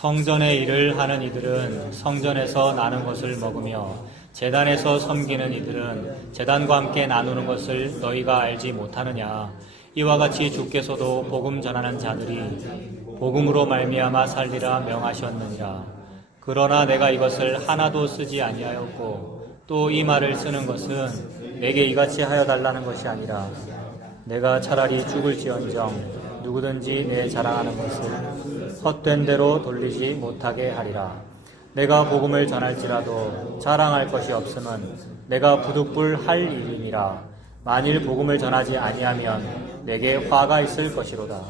성전의 일을 하는 이들은 성전에서 나는 것을 먹으며 제단에서 섬기는 이들은 제단과 함께 나누는 것을 너희가 알지 못하느냐. 이와 같이 주께서도 복음 전하는 자들이 복음으로 말미암아 살리라 명하셨느니라. 그러나 내가 이것을 하나도 쓰지 아니하였고 또 이 말을 쓰는 것은 내게 이같이 하여 달라는 것이 아니라 내가 차라리 죽을지언정 누구든지 내 자랑하는 것을 헛된 대로 돌리지 못하게 하리라. 내가 복음을 전할지라도 자랑할 것이 없으면 내가 부득불할 일이니라. 만일 복음을 전하지 아니하면 내게 화가 있을 것이로다.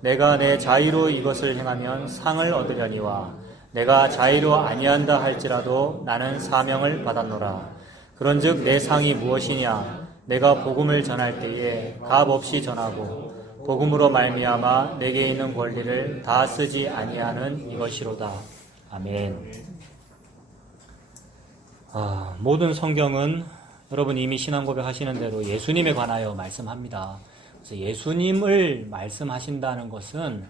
내가 내 자의로 이것을 행하면 상을 얻으려니와 내가 자의로 아니한다 할지라도 나는 사명을 받았노라. 그런즉 내 상이 무엇이냐? 내가 복음을 전할 때에 값 없이 전하고 복음으로 말미암아 내게 있는 권리를 다 쓰지 아니하는 이것이로다. 아멘. 모든 성경은 여러분 이미 신앙 고백하시는 대로 예수님에 관하여 말씀합니다. 그래서 예수님을 말씀하신다는 것은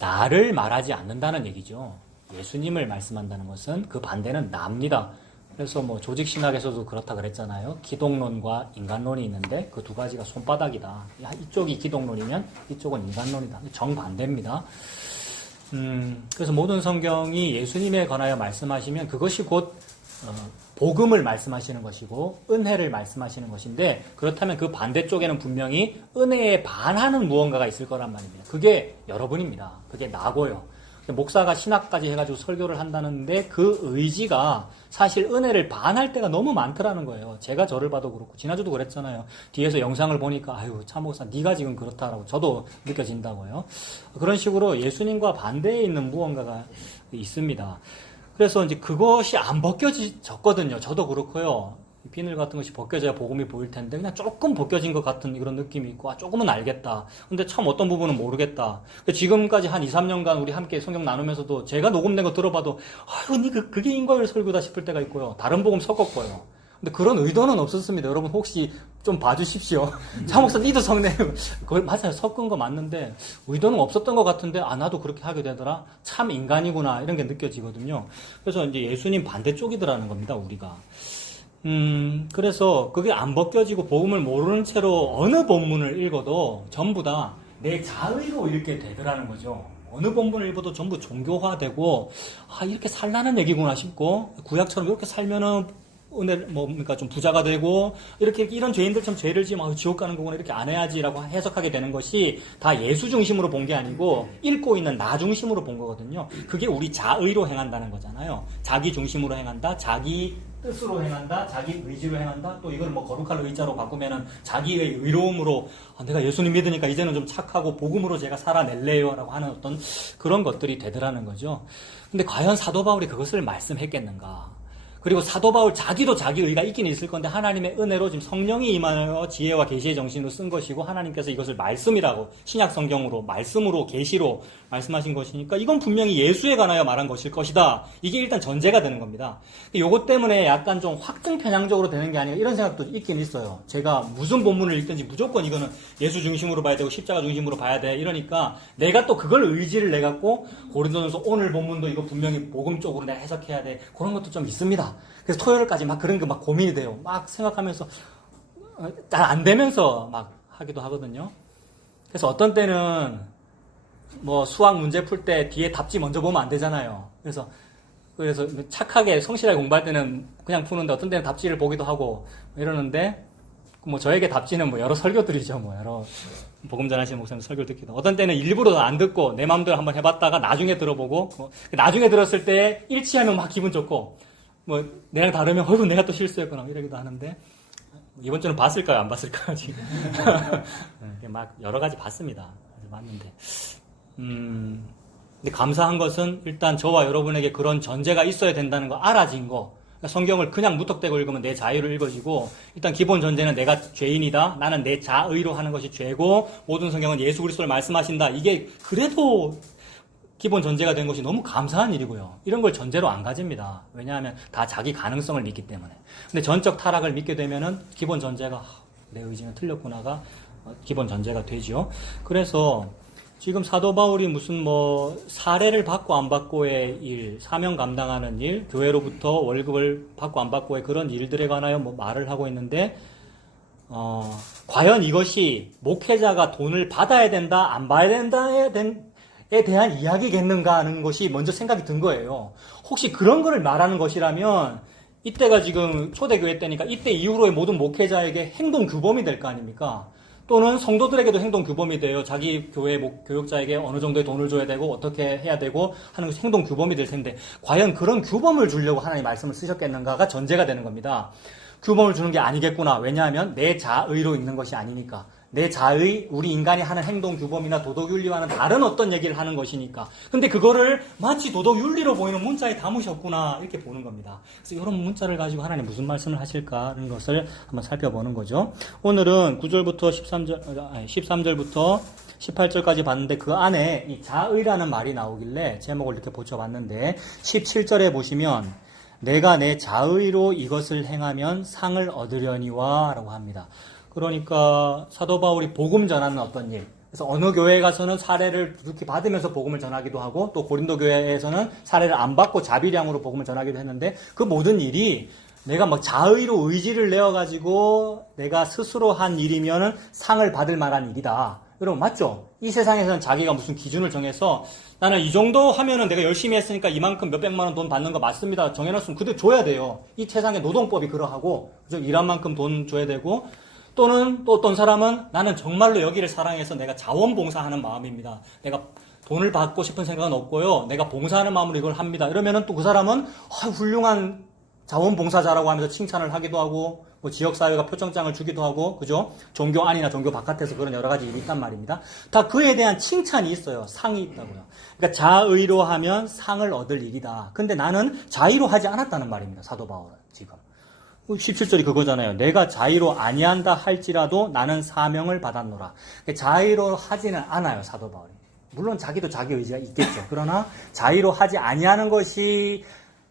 나를 말하지 않는다는 얘기죠. 예수님을 말씀한다는 것은 그 반대는 나입니다. 그래서 조직신학에서도 그렇다 그랬잖아요. 기독론과 인간론이 있는데 그 두 가지가 손바닥이다. 이쪽이 기독론이면 이쪽은 인간론이다. 정반대입니다. 그래서 모든 성경이 예수님에 관하여 말씀하시면 그것이 곧 복음을 말씀하시는 것이고 은혜를 말씀하시는 것인데, 그렇다면 그 반대쪽에는 분명히 은혜에 반하는 무언가가 있을 거란 말입니다. 그게 여러분입니다. 그게 나고요. 목사가 신학까지 해가지고 설교를 한다는데 그 의지가 사실 은혜를 반할 때가 너무 많더라는 거예요. 제가 저를 봐도 그렇고 지난주도 그랬잖아요. 뒤에서 영상을 보니까 아유 참 목사 네가 지금 그렇다라고 저도 느껴진다고요. 그런 식으로 예수님과 반대에 있는 무언가가 있습니다. 그래서 이제 그것이 안 벗겨졌거든요. 저도 그렇고요. 비늘 같은 것이 벗겨져야 복음이 보일 텐데 그냥 조금 벗겨진 것 같은 그런 느낌이 있고 조금은 알겠다. 근데 참 어떤 부분은 모르겠다. 지금까지 한 2, 3년간 우리 함께 성경 나누면서도 제가 녹음된 거 들어봐도 그게 인과율 설교다 싶을 때가 있고요. 다른 복음 섞었고요. 근데 그런 의도는 없었습니다. 여러분 혹시 좀 봐주십시오. 차목사 니도 성내 그걸 맞아요. 섞은 거 맞는데 의도는 없었던 것 같은데 나도 그렇게 하게 되더라. 참 인간이구나 이런 게 느껴지거든요. 그래서 이제 예수님 반대쪽이더라는 겁니다. 우리가. 그래서 그게 안 벗겨지고 복음을 모르는 채로 어느 본문을 읽어도 전부 다 내 자의로 읽게 되더라는 거죠. 어느 본문을 읽어도 전부 종교화되고 이렇게 살라는 얘기구나 싶고 구약처럼 이렇게 살면은 은혜 그러니까 좀 부자가 되고 이렇게 이런 죄인들처럼 죄를 지으면 지옥 가는 거구나 이렇게 안 해야지라고 해석하게 되는 것이 다 예수 중심으로 본 게 아니고 읽고 있는 나 중심으로 본 거거든요. 그게 우리 자의로 행한다는 거잖아요. 자기 중심으로 행한다, 자기 뜻으로 행한다, 자기 의지로 행한다. 또 이걸 거룩할 의자로 바꾸면은 자기의 의로움으로 내가 예수님 믿으니까 이제는 좀 착하고 복음으로 제가 살아낼래요라고 하는 어떤 그런 것들이 되더라는 거죠. 근데 과연 사도 바울이 그것을 말씀했겠는가? 그리고 사도 바울 자기도 자기 의가 있긴 있을 건데 하나님의 은혜로 지금 성령이 임하여 지혜와 계시의 정신으로 쓴 것이고 하나님께서 이것을 말씀이라고 신약 성경으로 말씀으로 계시로 말씀하신 것이니까 이건 분명히 예수에 관하여 말한 것일 것이다. 이게 일단 전제가 되는 겁니다. 요것 때문에 약간 좀 확증 편향적으로 되는 게 아니라 이런 생각도 있긴 있어요. 제가 무슨 본문을 읽든지 무조건 이거는 예수 중심으로 봐야 되고 십자가 중심으로 봐야 돼. 이러니까 내가 또 그걸 의지를 내갖고 고린도전서 오늘 본문도 이거 분명히 복음 쪽으로 내가 해석해야 돼. 그런 것도 좀 있습니다. 그래서 토요일까지 막 그런 게 막 고민이 돼요. 막 생각하면서 잘 안 되면서 막 하기도 하거든요. 그래서 어떤 때는 수학 문제 풀 때 뒤에 답지 먼저 보면 안 되잖아요. 그래서 착하게 성실하게 공부할 때는 그냥 푸는데 어떤 때는 답지를 보기도 하고 이러는데 저에게 답지는 여러 설교들이죠. 여러 복음 전하시는 목사님 설교를 듣기도. 어떤 때는 일부러 안 듣고 내 마음대로 한번 해봤다가 나중에 들어보고 나중에 들었을 때 일치하면 막 기분 좋고 내랑 다르면 내가 또 실수했구나 이러기도 하는데 이번 주는 봤을까요? 안 봤을까요? 지금 막 여러 가지 봤습니다. 봤는데 근데 감사한 것은 일단 저와 여러분에게 그런 전제가 있어야 된다는 거 알아진 거. 그러니까 성경을 그냥 무턱대고 읽으면 내 자의로 읽어지고 일단 기본 전제는 내가 죄인이다. 나는 내 자의로 하는 것이 죄고 모든 성경은 예수 그리스도를 말씀하신다. 이게 그래도 기본 전제가 된 것이 너무 감사한 일이고요. 이런 걸 전제로 안 가집니다. 왜냐하면 다 자기 가능성을 믿기 때문에. 근데 전적 타락을 믿게 되면은 기본 전제가 내 의지는 틀렸구나가 기본 전제가 되죠. 그래서 지금 사도 바울이 무슨 뭐 사례를 받고 안 받고의 일, 사명 감당하는 일, 교회로부터 월급을 받고 안 받고의 그런 일들에 관하여 뭐 말을 하고 있는데 과연 이것이 목회자가 돈을 받아야 된다, 안 받아야 된다에 대한 이야기겠는가 하는 것이 먼저 생각이 든 거예요. 혹시 그런 거를 말하는 것이라면 이때가 지금 초대교회 때니까 이때 이후로의 모든 목회자에게 행동 규범이 될 거 아닙니까? 또는 성도들에게도 행동 규범이 돼요. 자기 교회 교육자에게 어느 정도의 돈을 줘야 되고 어떻게 해야 되고 하는 것이 행동 규범이 될 텐데 과연 그런 규범을 주려고 하나님 말씀을 쓰셨겠는가가 전제가 되는 겁니다. 규범을 주는 게 아니겠구나. 왜냐하면 내 자의로 있는 것이 아니니까. 내 자의, 우리 인간이 하는 행동 규범이나 도덕윤리와는 다른 어떤 얘기를 하는 것이니까. 근데 그거를 마치 도덕윤리로 보이는 문자에 담으셨구나. 이렇게 보는 겁니다. 그래서 이런 문자를 가지고 하나님 무슨 말씀을 하실까 하는 것을 한번 살펴보는 거죠. 오늘은 9절부터 13절부터 18절까지 봤는데 그 안에 이 자의라는 말이 나오길래 제목을 이렇게 붙여봤는데 17절에 보시면 내가 내 자의로 이것을 행하면 상을 얻으려니와 라고 합니다. 그러니까 사도 바울이 복음 전하는 어떤 일, 그래서 어느 교회에 가서는 사례를 두둑히 받으면서 복음을 전하기도 하고 또 고린도 교회에서는 사례를 안 받고 자비량으로 복음을 전하기도 했는데 그 모든 일이 내가 막 자의로 의지를 내어가지고 내가 스스로 한 일이면은 상을 받을 만한 일이다. 여러분 맞죠? 이 세상에서는 자기가 무슨 기준을 정해서 나는 이 정도 하면은 내가 열심히 했으니까 이만큼 몇백만 원 돈 받는 거 맞습니다. 정해놨으면 그대로 줘야 돼요. 이 세상의 노동법이 그러하고 그죠? 일한 만큼 돈 줘야 되고 또는 또 어떤 사람은 나는 정말로 여기를 사랑해서 내가 자원봉사하는 마음입니다. 내가 돈을 받고 싶은 생각은 없고요. 내가 봉사하는 마음으로 이걸 합니다. 이러면은 또 그 사람은 훌륭한 자원봉사자라고 하면서 칭찬을 하기도 하고 뭐 지역사회가 표창장을 주기도 하고 그죠? 종교 안이나 종교 바깥에서 그런 여러 가지 일이 있단 말입니다. 다 그에 대한 칭찬이 있어요. 상이 있다고요. 그러니까 자의로 하면 상을 얻을 일이다. 근데 나는 자의로 하지 않았다는 말입니다. 사도 바울은 지금. 17절이 그거잖아요. 내가 자의로 아니한다 할지라도 나는 사명을 받았노라. 자의로 하지는 않아요. 사도 바울이. 물론 자기도 자기 의지가 있겠죠. 그러나 자의로 하지 아니하는 것이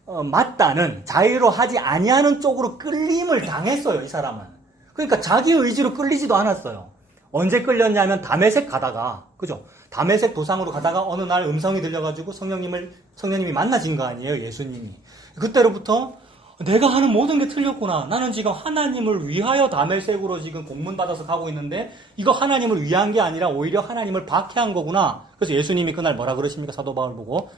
맞다는 자의로 하지 아니하는 쪽으로 끌림을 당했어요. 이 사람은. 그러니까 자기 의지로 끌리지도 않았어요. 언제 끌렸냐면 다메섹 가다가 그죠? 다메섹 도상으로 가다가 어느 날 음성이 들려가지고 성령님이 만나진 거 아니에요. 예수님이. 그때로부터 내가 하는 모든 게 틀렸구나. 나는 지금 하나님을 위하여 다메섹으로 지금 공문받아서 가고 있는데 이거 하나님을 위한 게 아니라 오히려 하나님을 박해한 거구나. 그래서 예수님이 그날 뭐라 그러십니까? 사도 바울 보고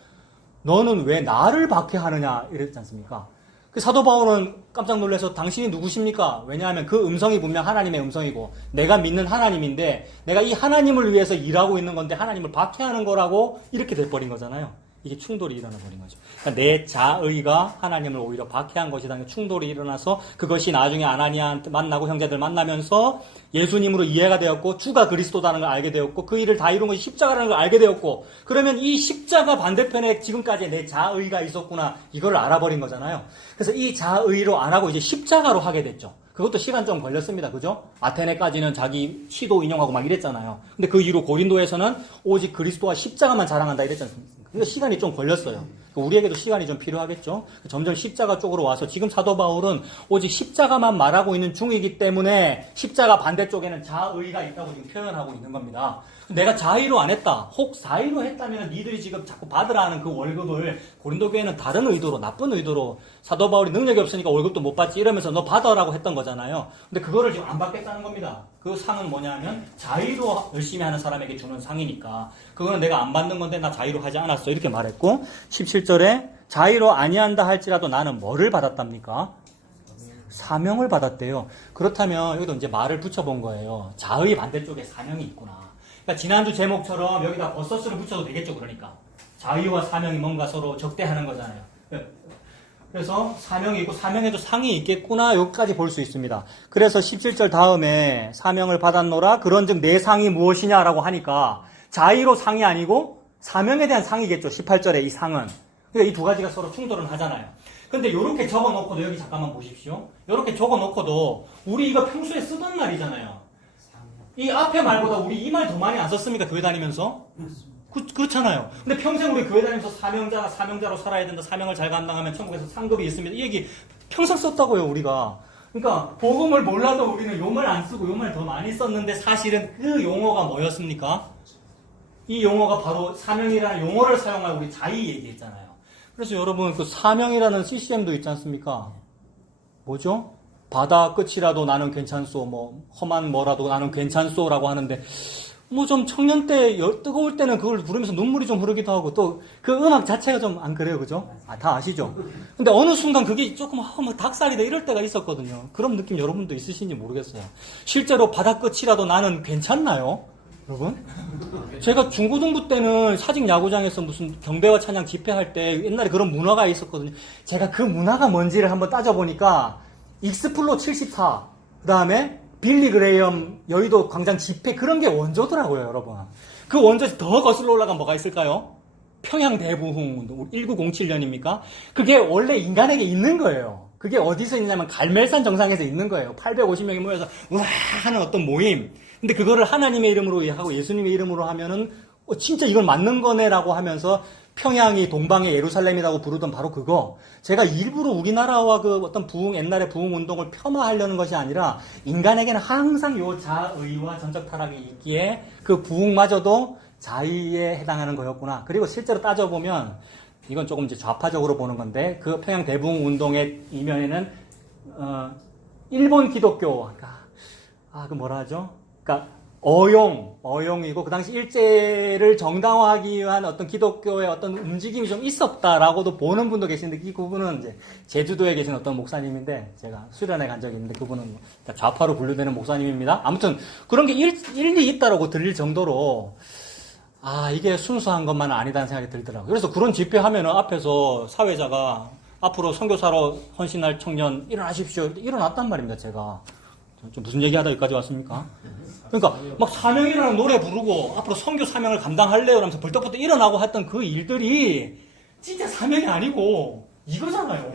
너는 왜 나를 박해하느냐 이랬지 않습니까? 그 사도 바울은 깜짝 놀라서 당신이 누구십니까? 왜냐하면 그 음성이 분명 하나님의 음성이고 내가 믿는 하나님인데 내가 이 하나님을 위해서 일하고 있는 건데 하나님을 박해하는 거라고 이렇게 돼버린 거잖아요. 이게 충돌이 일어나 버린 거죠. 그러니까 내 자의가 하나님을 오히려 박해한 것이다. 충돌이 일어나서 그것이 나중에 아나니아한테 만나고 형제들 만나면서 예수님으로 이해가 되었고 주가 그리스도다는 걸 알게 되었고 그 일을 다 이룬 것이 십자가라는 걸 알게 되었고 그러면 이 십자가 반대편에 지금까지 내 자의가 있었구나 이걸 알아버린 거잖아요. 그래서 이 자의로 안 하고 이제 십자가로 하게 됐죠. 그것도 시간 좀 걸렸습니다. 그죠? 아테네까지는 자기 시도 인용하고 막 이랬잖아요. 근데 그 이후로 고린도에서는 오직 그리스도와 십자가만 자랑한다 이랬지 않습니까? 그러니까 시간이 좀 걸렸어요. 우리에게도 시간이 좀 필요하겠죠? 점점 십자가 쪽으로 와서 지금 사도 바울은 오직 십자가만 말하고 있는 중이기 때문에 십자가 반대쪽에는 자의가 있다고 지금 표현하고 있는 겁니다. 내가 자의로 안 했다. 혹 자의로 했다면 니들이 지금 자꾸 받으라 하는 그 월급을 고린도 교회는 다른 의도로 나쁜 의도로 사도 바울이 능력이 없으니까 월급도 못 받지 이러면서 너 받아라고 했던 거잖아요. 근데 그거를 지금 안 받겠다는 겁니다. 그 상은 뭐냐면 자의로 열심히 하는 사람에게 주는 상이니까 그거는 내가 안 받는 건데 나 자의로 하지 않았어 이렇게 말했고 17절에 자의로 아니한다 할지라도 나는 뭐를 받았답니까? 사명을 받았대요. 그렇다면 여기도 이제 말을 붙여본 거예요. 자의 반대쪽에 사명이 있구나. 그러니까 지난주 제목처럼 여기다 버서스를 붙여도 되겠죠. 그러니까 자의와 사명이 뭔가 서로 적대하는 거잖아요. 그래서 사명이 있고 사명에도 상이 있겠구나 여기까지 볼 수 있습니다. 그래서 17절 다음에 사명을 받았노라 그런즉 내 상이 무엇이냐라고 하니까 자의로 상이 아니고 사명에 대한 상이겠죠. 18절에 이 상은. 그러니까 이 두 가지가 서로 충돌은 하잖아요. 근데 이렇게 적어놓고도 여기 잠깐만 보십시오. 이렇게 적어놓고도 우리 이거 평소에 쓰던 말이잖아요. 이 앞에 말보다 우리 이 말 더 많이 안 썼습니까? 교회 다니면서? 그렇잖아요. 근데 평생 우리 교회 다니면서 사명자로 살아야 된다. 사명을 잘 감당하면 천국에서 상급이 있습니다. 이 얘기 평생 썼다고요, 우리가. 그러니까 복음을 몰라도 우리는 요 말 안 쓰고 요 말 더 많이 썼는데 사실은 그 용어가 뭐였습니까? 이 용어가 바로 사명이라는 용어를 사용하고 우리 자의 얘기했잖아요. 그래서 여러분 그 사명이라는 CCM도 있지 않습니까? 뭐죠? 바다 끝이라도 나는 괜찮소, 뭐 험한 뭐라도 나는 괜찮소라고 하는데 뭐 좀 청년 때 뜨거울 때는 그걸 부르면서 눈물이 좀 흐르기도 하고 또 그 음악 자체가 좀 안 그래요, 그죠? 다 아시죠? 근데 어느 순간 그게 조금 뭐 닭살이다 이럴 때가 있었거든요. 그런 느낌 여러분도 있으신지 모르겠어요. 실제로 바다 끝이라도 나는 괜찮나요? 여러분? 제가 중고등부 때는 사직 야구장에서 무슨 경배와 찬양 집회할 때 옛날에 그런 문화가 있었거든요. 제가 그 문화가 뭔지를 한번 따져보니까 익스플로 74, 그 다음에 빌리 그레이엄 여의도 광장 집회 그런 게 원조더라고요, 여러분. 그 원조에서 더 거슬러 올라가면 뭐가 있을까요? 평양 대부흥 운동, 1907년입니까? 그게 원래 인간에게 있는 거예요. 그게 어디서 있냐면 갈멜산 정상에서 있는 거예요. 850명이 모여서 우와 하는 어떤 모임. 근데 그거를 하나님의 이름으로 하고 예수님의 이름으로 하면은 진짜 이걸 맞는 거네라고 하면서 평양이 동방의 예루살렘이라고 부르던 바로 그거. 제가 일부러 우리나라와 그 어떤 부흥, 옛날의 부흥 운동을 폄하하려는 것이 아니라 인간에게는 항상 요 자의와 전적 타락이 있기에 그 부흥마저도 자의에 해당하는 거였구나. 그리고 실제로 따져보면 이건 조금 이제 좌파적으로 보는 건데 그 평양 대부흥 운동의 이면에는 일본 기독교, 그 뭐라 하죠? 그러니까 어용이고 그 당시 일제를 정당화하기 위한 어떤 기독교의 어떤 움직임이 좀 있었다라고도 보는 분도 계시는데 이 그분은 이제 제주도에 계신 어떤 목사님인데 제가 수련회 간 적이 있는데 그분은 좌파로 분류되는 목사님입니다. 아무튼 그런 게 일리 있다라고 들릴 정도로 이게 순수한 것만은 아니다는 생각이 들더라고요. 그래서 그런 집회하면은 앞에서 사회자가 앞으로 선교사로 헌신할 청년 일어나십시오. 일어났단 말입니다, 제가. 좀 무슨 얘기하다 여기까지 왔습니까? 그러니까 막 사명이라는 노래 부르고 앞으로 선교 사명을 감당할래요 라면서 벌떡벌떡 일어나고 했던 그 일들이 진짜 사명이 아니고 이거잖아요.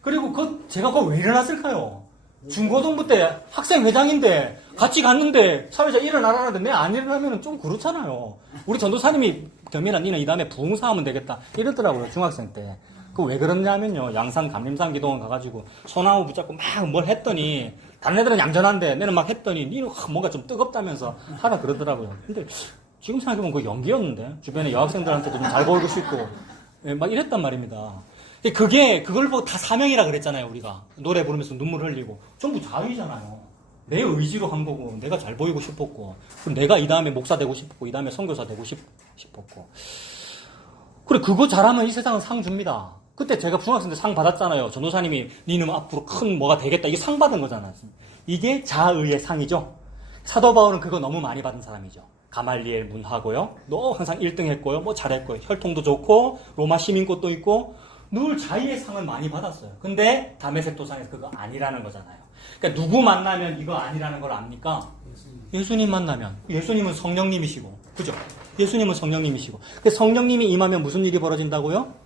그리고 제가 그거 왜 일어났을까요? 중고등부 때 학생 회장인데 같이 갔는데 사회자 일어나라는데 내 안 일어나면 좀 그렇잖아요. 우리 전도사님이 겸이나 니는 이 다음에 부흥사하면 되겠다 이러더라고요, 중학생 때. 그 왜 그러냐면요, 양산 감림산 기도원 가가지고 소나무 붙잡고 막 뭘 했더니 다른 애들은 얌전한데 내는 막 했더니 니는 뭔가 좀 뜨겁다면서 하라 그러더라고요. 근데 지금 생각해보면 그 연기였는데 주변에 여학생들한테도 좀 잘 보이고 싶고 막 이랬단 말입니다. 그걸 보고 다 사명이라 그랬잖아요, 우리가. 노래 부르면서 눈물 흘리고. 전부 자의잖아요. 내 의지로 한 거고, 내가 잘 보이고 싶었고, 그럼 내가 이 다음에 목사 되고 싶었고, 이 다음에 선교사 되고 싶었고. 그래, 그거 잘하면 이 세상은 상 줍니다. 그때 제가 중학생 때 상 받았잖아요. 전도사님이 니는 앞으로 큰 뭐가 되겠다. 이게 상 받은 거잖아요. 이게 자의의 상이죠. 사도 바울은 그거 너무 많이 받은 사람이죠. 가말리엘 문하고요. 너 항상 1등 했고요. 뭐 잘했고요. 혈통도 좋고, 로마 시민권도 있고, 늘 자의의 상을 많이 받았어요. 근데 다메섹 도상에서 그거 아니라는 거잖아요. 그러니까 누구 만나면 이거 아니라는 걸 압니까? 예수님 만나면. 예수님은 성령님이시고. 그죠? 예수님은 성령님이시고. 근데 성령님이 임하면 무슨 일이 벌어진다고요?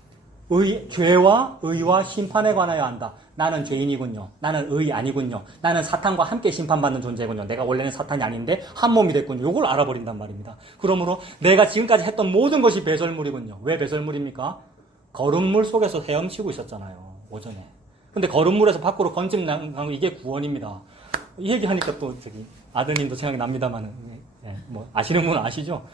죄와 의와 심판에 관하여 한다. 나는 죄인이군요. 나는 의이 아니군요. 나는 사탄과 함께 심판받는 존재군요. 내가 원래는 사탄이 아닌데 한 몸이 됐군요. 이걸 알아버린단 말입니다. 그러므로 내가 지금까지 했던 모든 것이 배설물이군요. 왜 배설물입니까? 거름물 속에서 헤엄치고 있었잖아요, 오전에. 근데 거름물에서 밖으로 건짐난 거 이게 구원입니다. 이 얘기하니까 또 아드님도 생각이 납니다만은 뭐 아시는 분은 아시죠?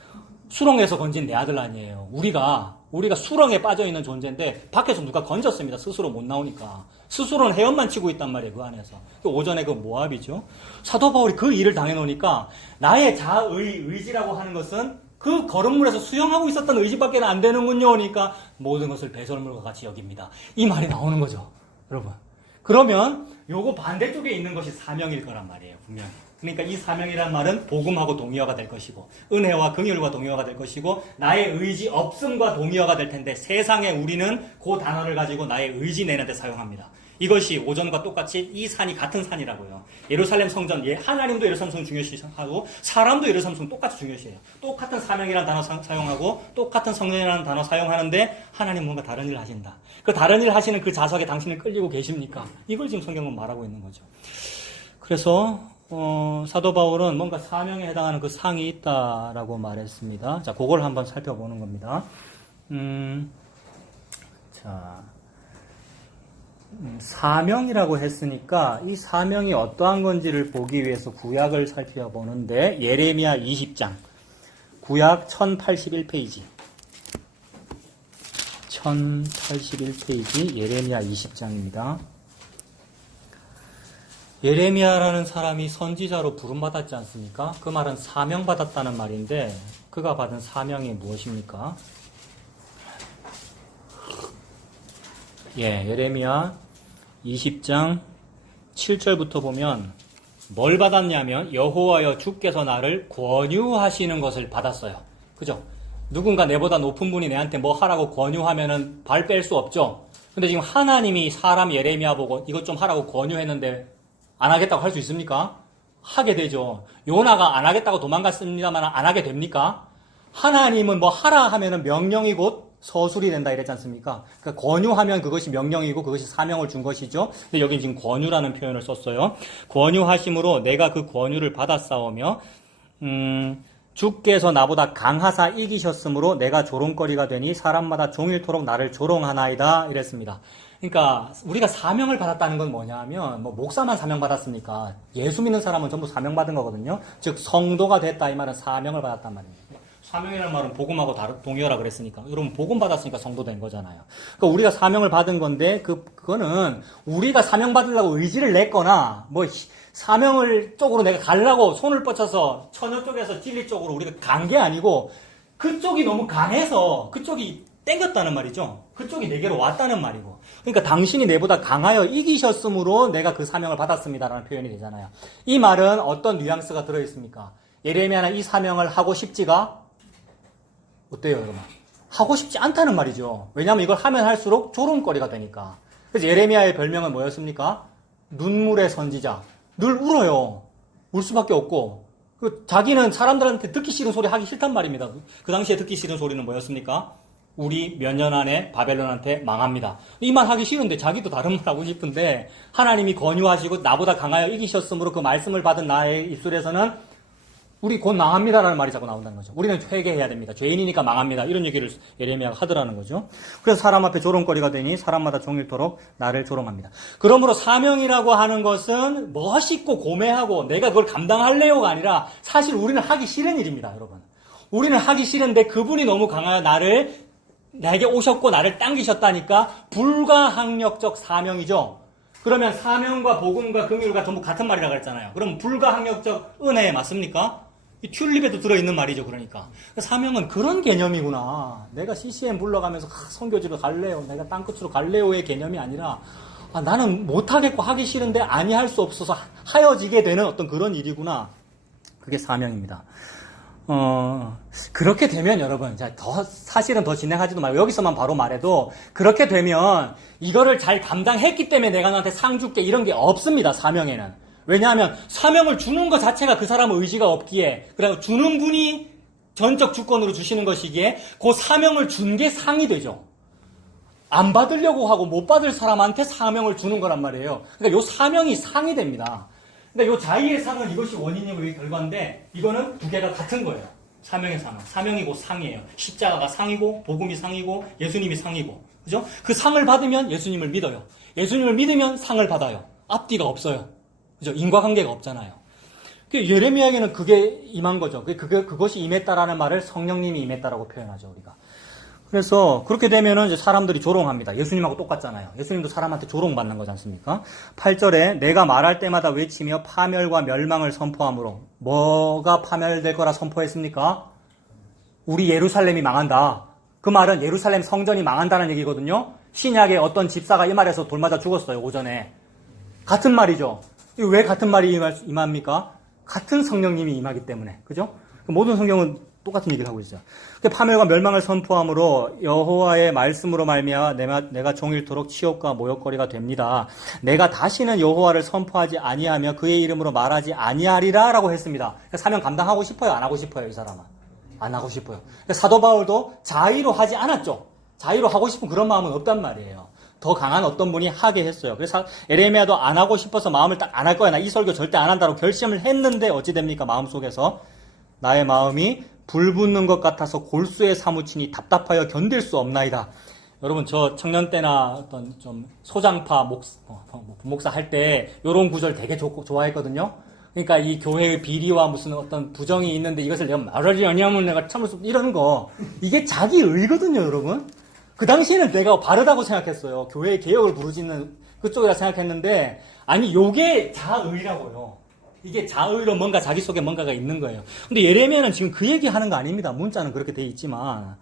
수렁에서 건진 내 아들 아니에요. 우리가 수렁에 빠져 있는 존재인데 밖에서 누가 건졌습니다. 스스로 못 나오니까. 스스로는 헤엄만 치고 있단 말이에요, 그 안에서. 오전에 그 모압이죠. 사도 바울이 그 일을 당해놓으니까 나의 의지라고 하는 것은 그 거름물에서 수영하고 있었던 의지밖에 안 되는군요. 그러니까 모든 것을 배설물과 같이 여깁니다. 이 말이 나오는 거죠, 여러분. 그러면 요거 반대쪽에 있는 것이 사명일 거란 말이에요, 분명히. 그러니까 이 사명이란 말은 복음하고 동의어가 될 것이고 은혜와 긍휼과 동의어가 될 것이고 나의 의지 없음과 동의어가 될 텐데 세상에 우리는 그 단어를 가지고 나의 의지 내는데 사용합니다. 이것이 오전과 똑같이 이 산이 같은 산이라고요. 예루살렘 성전, 하나님도 예루살렘 성전 중요시하고 사람도 예루살렘 성전 똑같이 중요시해요. 똑같은 사명이라는 단어 사용하고 똑같은 성령이라는 단어 사용하는데 하나님 뭔가 다른 일을 하신다. 그 다른 일을 하시는 그 자석에 당신을 끌리고 계십니까? 이걸 지금 성경은 말하고 있는 거죠. 그래서 사도 바울은 뭔가 사명에 해당하는 그 상이 있다라고 말했습니다. 자, 그걸 한번 살펴보는 겁니다. 사명이라고 했으니까 이 사명이 어떠한 건지를 보기 위해서 구약을 살펴보는데 예레미야 20장 구약 1081페이지. 1081페이지 예레미야 20장입니다. 예레미야라는 사람이 선지자로 부름받았지 않습니까? 그 말은 사명받았다는 말인데 그가 받은 사명이 무엇입니까? 예레미야 20장 7절부터 보면 뭘 받았냐면 여호와여 주께서 나를 권유하시는 것을 받았어요. 그죠? 누군가 내보다 높은 분이 내한테 뭐 하라고 권유하면은 발 뺄 수 없죠. 근데 지금 하나님이 사람 예레미야 보고 이것 좀 하라고 권유했는데 안 하겠다고 할 수 있습니까? 하게 되죠. 요나가 안 하겠다고 도망갔습니다만 안 하게 됩니까? 하나님은 뭐 하라 하면은 명령이 곧 서술이 된다 이랬지 않습니까? 그러니까 권유하면 그것이 명령이고 그것이 사명을 준 것이죠. 근데 여기 지금 권유라는 표현을 썼어요. 권유하심으로 내가 그 권유를 받았사오며 주께서 나보다 강하사 이기셨으므로 내가 조롱거리가 되니 사람마다 종일토록 나를 조롱하나이다 이랬습니다. 그러니까 우리가 사명을 받았다는 건 뭐냐 하면 뭐 목사만 사명 받았습니까? 예수 믿는 사람은 전부 사명 받은 거거든요. 즉 성도가 됐다 이 말은 사명을 받았단 말입니다. 사명이라는 말은 복음하고 동의어라 그랬으니까 여러분 복음 받았으니까 성도 된 거잖아요. 그러니까 우리가 사명을 받은 건데 그거는 우리가 사명 받으려고 의지를 냈거나 뭐 사명을 쪽으로 내가 가려고 손을 뻗쳐서 처녀 쪽에서 진리 쪽으로 우리가 간 게 아니고 그쪽이 너무 강해서 그쪽이 땡겼다는 말이죠. 그쪽이 내게로 왔다는 말이고. 그러니까 당신이 내보다 강하여 이기셨으므로 내가 그 사명을 받았습니다라는 표현이 되잖아요. 이 말은 어떤 뉘앙스가 들어있습니까? 예레미야는 이 사명을 하고 싶지가 어때요, 여러분? 하고 싶지 않다는 말이죠. 왜냐하면 이걸 하면 할수록 조롱거리가 되니까. 그래서 예레미야의 별명은 뭐였습니까? 눈물의 선지자. 늘 울어요. 울 수밖에 없고. 자기는 사람들한테 듣기 싫은 소리 하기 싫단 말입니다. 그 당시에 듣기 싫은 소리는 뭐였습니까? 우리 몇 년 안에 바벨론한테 망합니다. 이 말 하기 싫은데 자기도 다른 말 하고 싶은데 하나님이 권유하시고 나보다 강하여 이기셨으므로 그 말씀을 받은 나의 입술에서는 우리 곧 망합니다라는 말이 자꾸 나온다는 거죠. 우리는 회개해야 됩니다. 죄인이니까 망합니다. 이런 얘기를 예레미야가 하더라는 거죠. 그래서 사람 앞에 조롱거리가 되니 사람마다 종일토록 나를 조롱합니다. 그러므로 사명이라고 하는 것은 멋있고 고매하고 내가 그걸 감당할래요가 아니라 사실 우리는 하기 싫은 일입니다, 여러분. 우리는 하기 싫은데 그분이 너무 강하여 나에게 오셨고 나를 당기셨다니까 불가항력적 사명이죠. 그러면 사명과 복음과 긍휼과 전부 같은 말이라고 했잖아요. 그럼 불가항력적 은혜 맞습니까? 이 튤립에도 들어있는 말이죠. 그러니까 사명은 그런 개념이구나. 내가 CCM 불러가면서 선교지로 갈래요. 내가 땅끝으로 갈래요의 개념이 아니라 나는 못하겠고 하기 싫은데 아니할 수 없어서 하여지게 되는 어떤 그런 일이구나. 그게 사명입니다. 그렇게 되면 여러분, 사실은 더 진행하지도 말고 여기서만 바로 말해도 그렇게 되면 이거를 잘 감당했기 때문에 내가 너한테 상 줄게 이런 게 없습니다, 사명에는. 왜냐하면 사명을 주는 것 자체가 그 사람의 의지가 없기에, 그리고 주는 분이 전적 주권으로 주시는 것이기에 그 사명을 준 게 상이 되죠. 안 받으려고 하고 못 받을 사람한테 사명을 주는 거란 말이에요. 그러니까 요 사명이 상이 됩니다. 그러니까 요 자의의 상은 이것이 원인이고 이게 결과인데 이거는 두 개가 같은 거예요. 사명의 상은. 사명이 곧 상이에요. 십자가가 상이고 복음이 상이고 예수님이 상이고. 그죠? 그 상을 받으면 예수님을 믿어요. 예수님을 믿으면 상을 받아요. 앞뒤가 없어요. 그죠? 인과관계가 없잖아요. 예레미야에게는 그게 임한 거죠. 그것이 임했다라는 말을 성령님이 임했다라고 표현하죠, 우리가. 그래서 그렇게 되면은 이제 사람들이 조롱합니다. 예수님하고 똑같잖아요. 예수님도 사람한테 조롱받는 거지 않습니까? 8절에 내가 말할 때마다 외치며 파멸과 멸망을 선포함으로. 뭐가 파멸될 거라 선포했습니까? 우리 예루살렘이 망한다. 그 말은 예루살렘 성전이 망한다는 얘기거든요. 신약에 어떤 집사가 이 말에서 돌 맞아 죽었어요, 오전에. 같은 말이죠. 왜 같은 말이 임합니까? 같은 성령님이 임하기 때문에. 그죠? 모든 성경은 똑같은 얘기를 하고 있죠. 파멸과 멸망을 선포함으로 여호와의 말씀으로 말미암아 내가 종일토록 치욕과 모욕거리가 됩니다. 내가 다시는 여호와를 선포하지 아니하며 그의 이름으로 말하지 아니하리라라고 했습니다. 사명 감당하고 싶어요? 안 하고 싶어요? 이 사람은? 안 하고 싶어요. 사도 바울도 자의로 하지 않았죠. 자의로 하고 싶은 그런 마음은 없단 말이에요. 더 강한 어떤 분이 하게 했어요. 그래서 에레미야도 안 하고 싶어서 마음을 딱 안 할 거야. 나 이 설교 절대 안 한다고 결심을 했는데 어찌 됩니까? 마음속에서 나의 마음이 불붙는 것 같아서 골수에 사무치니 답답하여 견딜 수 없나이다. 여러분, 저 청년 때나 어떤 좀 소장파 목사 할 때 요런 구절 되게 좋아했거든요. 그러니까 이 교회의 비리와 무슨 어떤 부정이 있는데 이것을 내가 말하지 않으면 내가 참을 수, 이런 거. 이게 자기 의거든요, 여러분. 그 당시에는 내가 바르다고 생각했어요. 교회의 개혁을 부르짖는 그쪽이라 생각했는데, 아니, 요게 자의라고요. 이게 자의로 뭔가 자기 속에 뭔가가 있는 거예요. 근데 예레미야는 지금 그 얘기 하는 거 아닙니다. 문자는 그렇게 돼 있지만.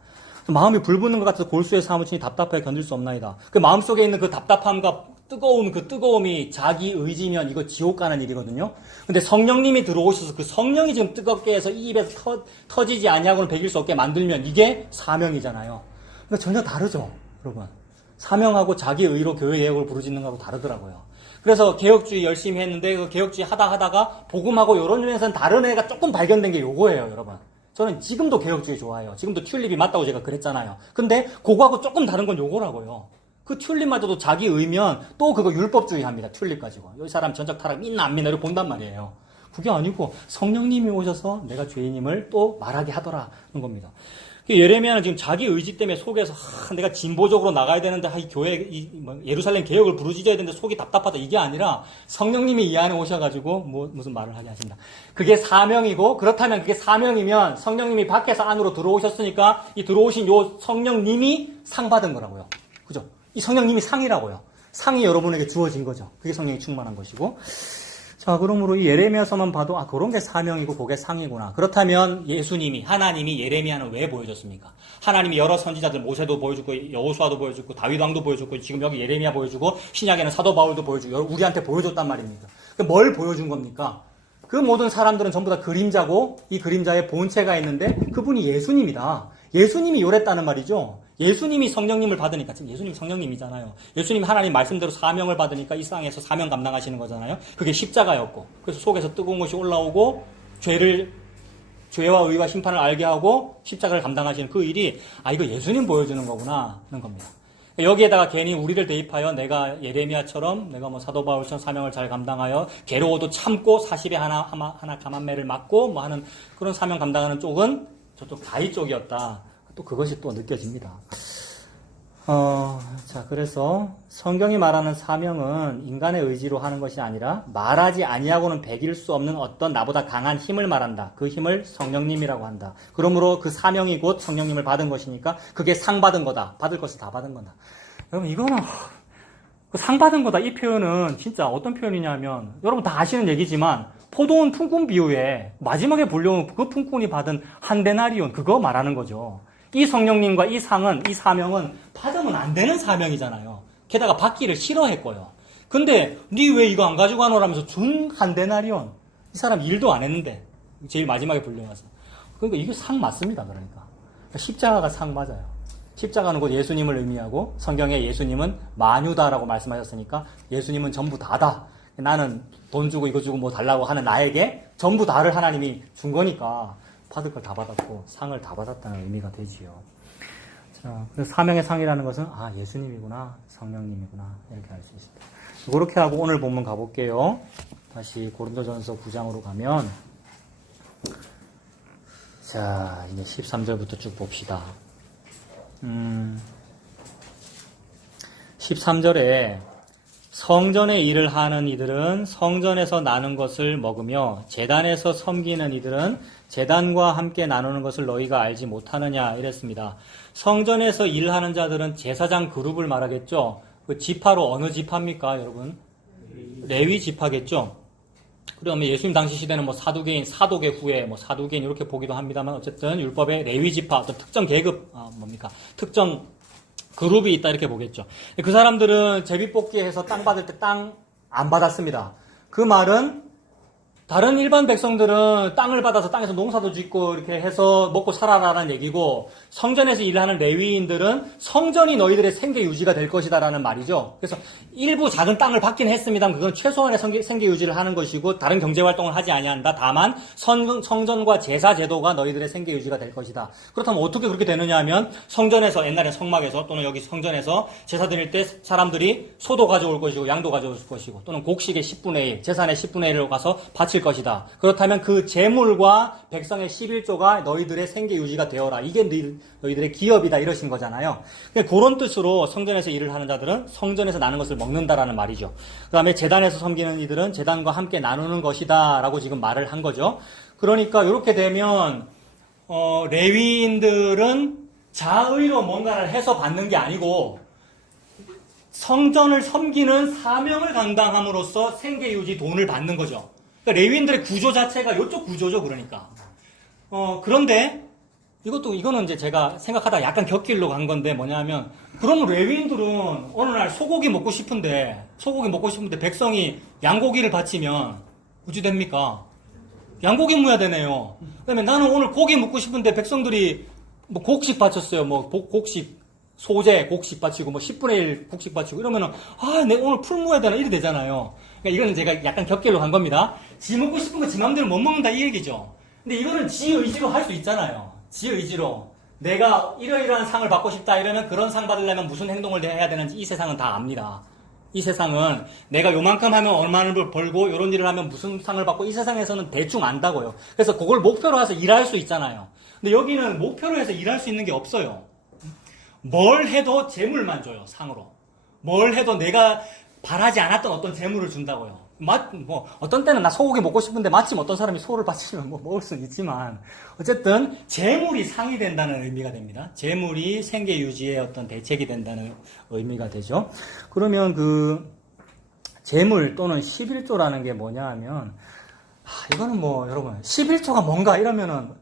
마음이 불붙는 것 같아서 골수에 사무치니 답답하게 견딜 수 없나이다. 그 마음속에 있는 그 답답함과 뜨거움, 그 뜨거움이 자기 의지면 이거 지옥 가는 일이거든요. 근데 성령님이 들어오셔서 그 성령이 지금 뜨겁게 해서 이 입에서 터지지 아니하고는 배길 수 없게 만들면 이게 사명이잖아요. 그러니까 전혀 다르죠, 여러분. 사명하고 자기 의로 교회 개혁을 부르짖는 거하고 다르더라고요. 그래서 개혁주의 열심히 했는데 그 개혁주의 하다가 복음하고 이런 면에서는 다른 애가 조금 발견된 게 요거예요, 여러분. 저는 지금도 개혁주의 좋아해요. 지금도 튤립이 맞다고 제가 그랬잖아요. 근데 그거하고 조금 다른 건 요거라고요. 그 튤립마저도 자기 의면 또 그거 율법주의 합니다. 튤립 가지고. 이 사람 전적 타락 믿나 안 믿나 이렇게 본단 말이에요. 그게 아니고 성령님이 오셔서 내가 죄인임을 또 말하게 하더라는 겁니다. 예레미야는 지금 자기 의지 때문에 속에서 내가 진보적으로 나가야 되는데 이 교회 예루살렘 개혁을 부르짖어야 되는데 속이 답답하다 이게 아니라 성령님이 이 안에 오셔가지고 무슨 말을 하게 하신다. 그게 사명이고 그렇다면 그게 사명이면 성령님이 밖에서 안으로 들어오셨으니까 이 들어오신 요 성령님이 상 받은 거라고요. 그죠? 이 성령님이 상이라고요. 상이 여러분에게 주어진 거죠. 그게 성령이 충만한 것이고. 자, 그러므로 이 예레미야서만 봐도 그런 게 사명이고 그게 상이구나. 그렇다면 예수님이, 하나님이 예레미야는 왜 보여줬습니까? 하나님이 여러 선지자들 모세도 보여주고 여호수아도 보여주고 다윗 왕도 보여주고 지금 여기 예레미야 보여주고 신약에는 사도 바울도 보여주고 우리한테 보여줬단 말입니다. 뭘 보여준 겁니까? 그 모든 사람들은 전부 다 그림자고 이 그림자에 본체가 있는데 그분이 예수님이다. 예수님이 요랬다는 말이죠. 예수님이 성령님을 받으니까, 지금 예수님이 성령님이잖아요. 예수님이 하나님 말씀대로 사명을 받으니까 이 땅에서 사명 감당하시는 거잖아요. 그게 십자가였고, 그래서 속에서 뜨거운 것이 올라오고, 죄와 의와 심판을 알게 하고, 십자가를 감당하시는 그 일이, 이거 예수님 보여주는 거구나, 하는 겁니다. 여기에다가 괜히 우리를 대입하여 내가 예레미야처럼, 내가 사도 바울처럼 사명을 잘 감당하여, 괴로워도 참고, 40에 하나 가만매를 맞고, 하는 그런 사명 감당하는 쪽은 저쪽 자의 쪽이었다. 또 그것이 또 느껴집니다. 자, 그래서 성경이 말하는 사명은 인간의 의지로 하는 것이 아니라 말하지 아니하고는 배길 수 없는 어떤 나보다 강한 힘을 말한다. 그 힘을 성령님이라고 한다. 그러므로 그 사명이 곧 성령님을 받은 것이니까 그게 상 받은 거다. 받을 것을 다 받은 거다. 여러분, 이거는 상 받은 거다. 이 표현은 진짜 어떤 표현이냐면 여러분 다 아시는 얘기지만 포도원 품꾼 비유에 마지막에 불려온 그 품꾼이 받은 한 데나리온 그거 말하는 거죠. 이 성령님과 이 상은, 이 사명은 받으면 안 되는 사명이잖아요. 게다가 받기를 싫어했고요. 근데 니 왜 이거 안 가지고 가노라면서 준 한 데나리온. 이 사람 일도 안 했는데 제일 마지막에 불려와서. 그러니까 이게 상 맞습니다. 그러니까 십자가가 상 맞아요. 십자가는 곧 예수님을 의미하고 성경에 예수님은 만유다라고 말씀하셨으니까 예수님은 전부 다다. 나는 돈 주고 이거 주고 뭐 달라고 하는 나에게 전부 다를 하나님이 준 거니까 받을 걸 다 받았고 상을 다 받았다는 의미가 되지요. 자, 그래서 사명의 상이라는 것은 예수님이구나, 성령님이구나 이렇게 알 수 있습니다. 그렇게 하고 오늘 본문 가볼게요. 다시 고린도전서 9장으로 가면 자, 이제 13절부터 쭉 봅시다. 13절에 성전의 일을 하는 이들은 성전에서 나눈 것을 먹으며 제단에서 섬기는 이들은 제단과 함께 나누는 것을 너희가 알지 못하느냐 이랬습니다. 성전에서 일하는 자들은 제사장 그룹을 말하겠죠. 그 지파로 어느 지파입니까, 여러분? 레위 지파겠죠. 그러면 예수님 당시 시대는 사두개인, 사도계 후에 사두개인 이렇게 보기도 합니다만 어쨌든 율법의 레위 지파 어떤 특정 계급 특정 그룹이 있다 이렇게 보겠죠. 그 사람들은 제비뽑기해서 땅 받을 때 땅 안 받았습니다. 그 말은 다른 일반 백성들은 땅을 받아서 땅에서 농사도 짓고 이렇게 해서 먹고 살아라라는 얘기고 성전에서 일하는 레위인들은 성전이 너희들의 생계 유지가 될 것이다라는 말이죠. 그래서 일부 작은 땅을 받긴 했습니다만 그건 최소한의 생계 유지를 하는 것이고 다른 경제 활동을 하지 아니한다. 다만 성전과 제사 제도가 너희들의 생계 유지가 될 것이다. 그렇다면 어떻게 그렇게 되느냐 하면 성전에서 옛날에 성막에서 또는 여기 성전에서 제사 드릴 때 사람들이 소도 가져올 것이고 양도 가져올 것이고 또는 곡식의 10분의 1, 재산의 10분의 1로 가서 바칠 바칠 것이다. 그렇다면 그 재물과 백성의 11조가 너희들의 생계 유지가 되어라. 이게 너희들의 기업이다. 이러신 거잖아요. 그런 뜻으로 성전에서 일을 하는 자들은 성전에서 나는 것을 먹는다라는 말이죠. 그 다음에 제단에서 섬기는 이들은 제단과 함께 나누는 것이다. 라고 지금 말을 한 거죠. 그러니까 이렇게 되면 레위인들은 자의로 뭔가를 해서 받는 게 아니고 성전을 섬기는 사명을 감당함으로써 생계유지 돈을 받는 거죠. 그러니까 레위인들의 구조 자체가 이쪽 구조죠. 그러니까 그런데 이거는 이제 제가 생각하다가 약간 곁길로 간 건데 뭐냐면, 그러면 레위인들은 어느 날 소고기 먹고 싶은데 백성이 양고기를 바치면 어찌 됩니까? 양고기 먹어야 되네요. 그다음에 나는 오늘 고기 먹고 싶은데 백성들이 뭐 곡식 바쳤어요. 뭐 곡식 소재 곡식 바치고 뭐 10분의 1 곡식 바치고 이러면은 내가 오늘 풀 먹어야 되나 이래 되잖아요. 그러니까 이거는 제가 약간 격결로 간 겁니다. 지 먹고 싶은 거 지 맘대로 못 먹는다 이 얘기죠. 근데 이거는 지 의지로 할 수 있잖아요. 지 의지로 내가 이러이러한 상을 받고 싶다 이러면 그런 상 받으려면 무슨 행동을 해야 되는지 이 세상은 다 압니다. 이 세상은 내가 요만큼 하면 얼마를 벌고 이런 일을 하면 무슨 상을 받고 이 세상에서는 대충 안다고요. 그래서 그걸 목표로 해서 일할 수 있잖아요. 근데 여기는 목표로 해서 일할 수 있는 게 없어요. 뭘 해도 재물만 줘요. 상으로. 뭘 해도 내가 바라지 않았던 어떤 재물을 준다고요. 어떤 때는 나 소고기 먹고 싶은데 마침 어떤 사람이 소를 바치면 먹을 수는 있지만 어쨌든 재물이 상이 된다는 의미가 됩니다. 재물이 생계 유지의 어떤 대책이 된다는 의미가 되죠. 그러면 그 재물 또는 11조라는 게 뭐냐 하면 이거는 여러분 11조가 뭔가 이러면은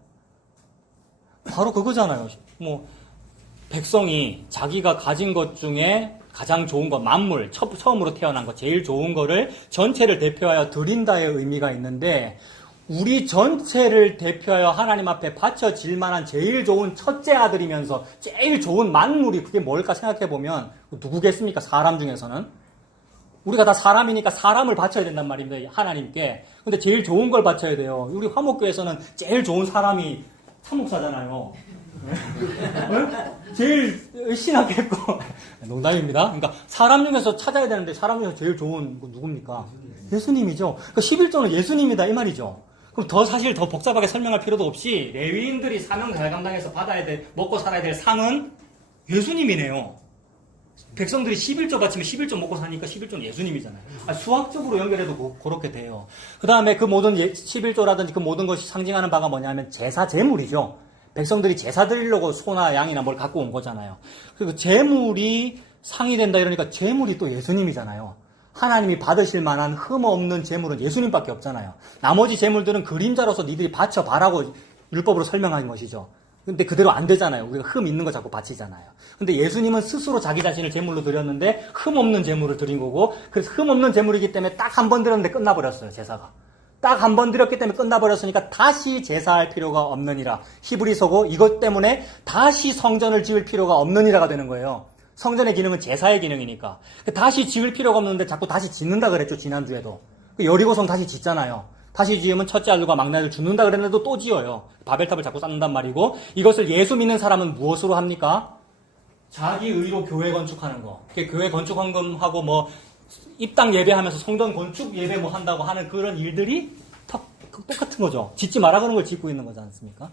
바로 그거잖아요. 백성이 자기가 가진 것 중에 가장 좋은 거, 만물, 처음으로 태어난 거, 제일 좋은 거를 전체를 대표하여 드린다의 의미가 있는데, 우리 전체를 대표하여 하나님 앞에 바쳐질 만한 제일 좋은 첫째 아들이면서 제일 좋은 만물이 그게 뭘까 생각해보면 누구겠습니까? 사람 중에서는. 우리가 다 사람이니까 사람을 바쳐야 된단 말입니다. 하나님께. 근데 제일 좋은 걸 바쳐야 돼요. 우리 화목교에서는 제일 좋은 사람이 참목사잖아요. 제일 신학했고 농담입니다. 그러니까 사람 중에서 찾아야 되는데 사람 중에서 제일 좋은 거 누굽니까? 예수님이죠. 그러니까 11조는 예수님이다 이 말이죠. 그럼 사실 더 복잡하게 설명할 필요도 없이 레위인들이 사명 잘 감당해서 받아야 될, 먹고 살아야 될 상은 예수님이네요. 백성들이 11조 바치면 11조 먹고 사니까 11조는 예수님이잖아요. 수학적으로 연결해도 그렇게 돼요. 그 다음에 그 모든 11조라든지 그 모든 것이 상징하는 바가 뭐냐면 제사 제물이죠. 백성들이 제사 드리려고 소나 양이나 뭘 갖고 온 거잖아요. 그리고 제물이 상이 된다 이러니까 제물이 또 예수님이잖아요. 하나님이 받으실 만한 흠 없는 제물은 예수님밖에 없잖아요. 나머지 제물들은 그림자로서 니들이 바쳐봐라고 율법으로 설명한 것이죠. 근데 그대로 안 되잖아요. 우리가 흠 있는 거 자꾸 바치잖아요. 근데 예수님은 스스로 자기 자신을 제물로 드렸는데 흠 없는 제물을 드린 거고, 그래서 흠 없는 제물이기 때문에 딱 한 번 드렸는데 끝나버렸어요. 제사가. 딱 한 번 드렸기 때문에 끝나버렸으니까 다시 제사할 필요가 없느니라. 히브리서고 이것 때문에 다시 성전을 지을 필요가 없느니라가 되는 거예요. 성전의 기능은 제사의 기능이니까. 다시 지을 필요가 없는데 자꾸 다시 짓는다 그랬죠. 지난주에도. 여리고성 다시 짓잖아요. 다시 지으면 첫째 아들과 막내 아들 죽는다 그랬는데도 또 지어요. 바벨탑을 자꾸 쌓는단 말이고, 이것을 예수 믿는 사람은 무엇으로 합니까? 자기 의로 교회 건축하는 거. 교회 건축 헌금하고 입당 예배하면서 성전 건축 예배 한다고 하는 그런 일들이 다 똑같은 거죠. 짓지 마라 그런 걸 짓고 있는 거지 않습니까?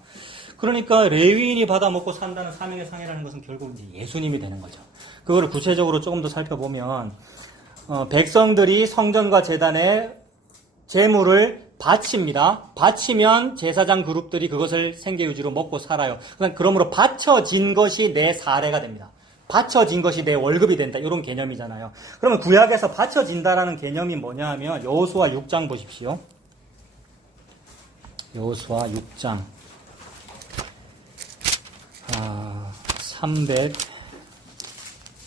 그러니까 레위인이 받아 먹고 산다는 사명의 상이라는 것은 결국 이제 예수님이 되는 거죠. 그거를 구체적으로 조금 더 살펴보면 백성들이 성전과 제단에 제물을 바칩니다. 바치면 제사장 그룹들이 그것을 생계유지로 먹고 살아요. 그러므로 바쳐진 것이 내 사례가 됩니다. 바쳐진 것이 내 월급이 된다. 이런 개념이잖아요. 그러면 구약에서 바쳐진다라는 개념이 뭐냐 하면 여호수아 6장 보십시오. 여호수아 6장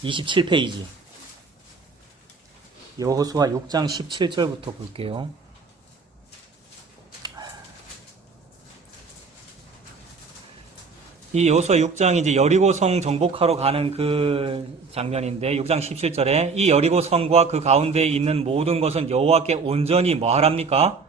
327페이지 여호수아 6장 17절부터 볼게요. 이 여호수아 6장이 이제 여리고성 정복하러 가는 그 장면인데 6장 17절에 이 여리고성과 그 가운데에 있는 모든 것은 여호와께 온전히 뭐 하랍니까?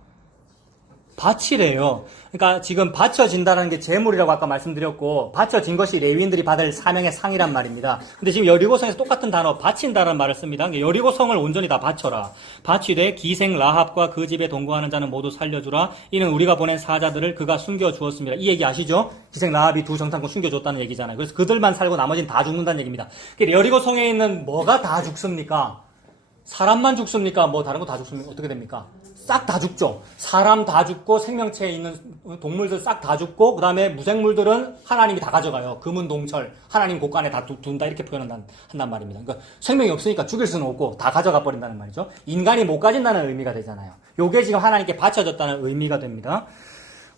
바치래요. 그러니까 지금 바쳐진다는 게 제물이라고 아까 말씀드렸고, 바쳐진 것이 레위인들이 받을 사명의 상이란 말입니다. 근데 지금 여리고성에서 똑같은 단어, 바친다는 말을 씁니다. 그러니까 여리고성을 온전히 다 바쳐라. 바치되 기생 라합과 그 집에 동거하는 자는 모두 살려주라. 이는 우리가 보낸 사자들을 그가 숨겨주었습니다. 이 얘기 아시죠? 기생 라합이 두 정탐꾼 숨겨줬다는 얘기잖아요. 그래서 그들만 살고 나머지는 다 죽는다는 얘기입니다. 그러니까 여리고성에 있는 뭐가 다 죽습니까? 사람만 죽습니까? 뭐 다른 거 다 죽습니까? 어떻게 됩니까? 싹 다 죽죠. 사람 다 죽고 생명체에 있는 동물들 싹 다 죽고 그다음에 무생물들은 하나님이 다 가져가요. 금은동철 하나님 곳간에 다 둔다 이렇게 한단 말입니다. 그러니까 생명이 없으니까 죽일 수는 없고 다 가져가 버린다는 말이죠. 인간이 못 가진다는 의미가 되잖아요. 요게 지금 하나님께 바쳐졌다는 의미가 됩니다.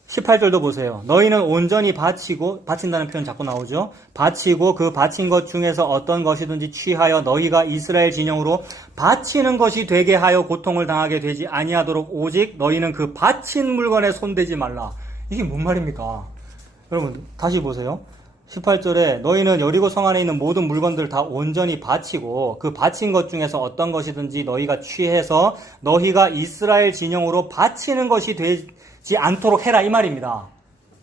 18절도 보세요. 너희는 온전히 바치고, 바친다는 표현 자꾸 나오죠. 바치고 그 바친 것 중에서 어떤 것이든지 취하여 너희가 이스라엘 진영으로 바치는 것이 되게 하여 고통을 당하게 되지 아니하도록 오직 너희는 그 바친 물건에 손대지 말라. 이게 뭔 말입니까? 여러분 다시 보세요. 18절에 너희는 여리고 성 안에 있는 모든 물건들을 다 온전히 바치고 그 바친 것 중에서 어떤 것이든지 너희가 취해서 너희가 이스라엘 진영으로 바치는 것이 되지 않도록 해라 이 말입니다.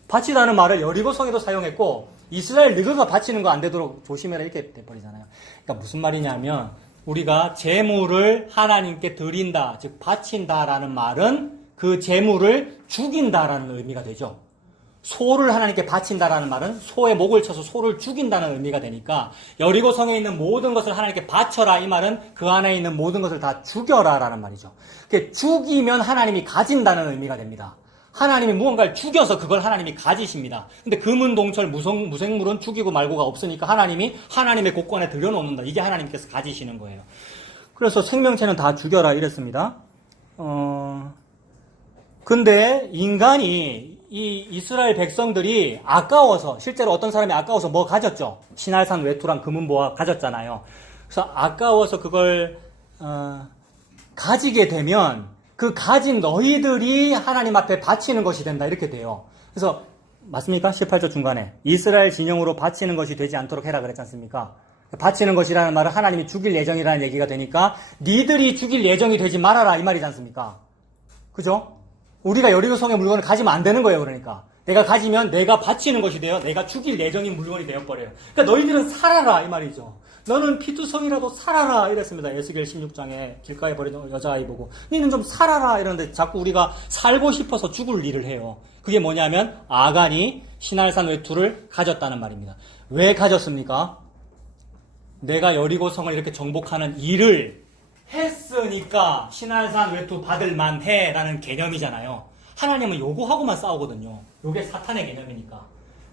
바치다는 말을 여리고성에도 사용했고 이스라엘 너희가 바치는 거 안 되도록 조심해라 이렇게 돼버리잖아요. 그러니까 무슨 말이냐면 우리가 제물을 하나님께 드린다 즉 바친다라는 말은 그 제물을 죽인다라는 의미가 되죠. 소를 하나님께 바친다라는 말은 소의 목을 쳐서 소를 죽인다는 의미가 되니까 여리고성에 있는 모든 것을 하나님께 바쳐라 이 말은 그 안에 있는 모든 것을 다 죽여라라는 말이죠. 죽이면 하나님이 가진다는 의미가 됩니다. 하나님이 무언가를 죽여서 그걸 하나님이 가지십니다. 근데 금은동철 무생물은 죽이고 말고가 없으니까 하나님이 하나님의 곳간에 들여놓는다. 이게 하나님께서 가지시는 거예요. 그래서 생명체는 다 죽여라 이랬습니다. 근데 인간이 이 이스라엘 백성들이 아까워서 실제로 어떤 사람이 아까워서 뭐 가졌죠? 신할산 외투랑 금은보화 가졌잖아요. 그래서 아까워서 그걸 가지게 되면 그 가진 너희들이 하나님 앞에 바치는 것이 된다 이렇게 돼요. 그래서 맞습니까? 18절 중간에 이스라엘 진영으로 바치는 것이 되지 않도록 해라 그랬지 않습니까? 바치는 것이라는 말은 하나님이 죽일 예정이라는 얘기가 되니까 니들이 죽일 예정이 되지 말아라 이 말이지 않습니까? 그죠? 우리가 여리고성의 물건을 가지면 안 되는 거예요. 그러니까 내가 가지면 내가 바치는 것이 되어 내가 죽일 예정인 물건이 되어버려요. 그러니까 너희들은 살아라 이 말이죠. 너는 피투성이라도 살아라 이랬습니다. 에스겔 16장에 길가에 버린 여자아이 보고 너는 좀 살아라 이러는데 자꾸 우리가 살고 싶어서 죽을 일을 해요. 그게 뭐냐면 아간이 신할산 외투를 가졌다는 말입니다. 왜 가졌습니까? 내가 여리고성을 이렇게 정복하는 일을 했으니까 신할산 외투 받을 만해 라는 개념이잖아요. 하나님은 요거하고만 싸우거든요. 요게 사탄의 개념이니까.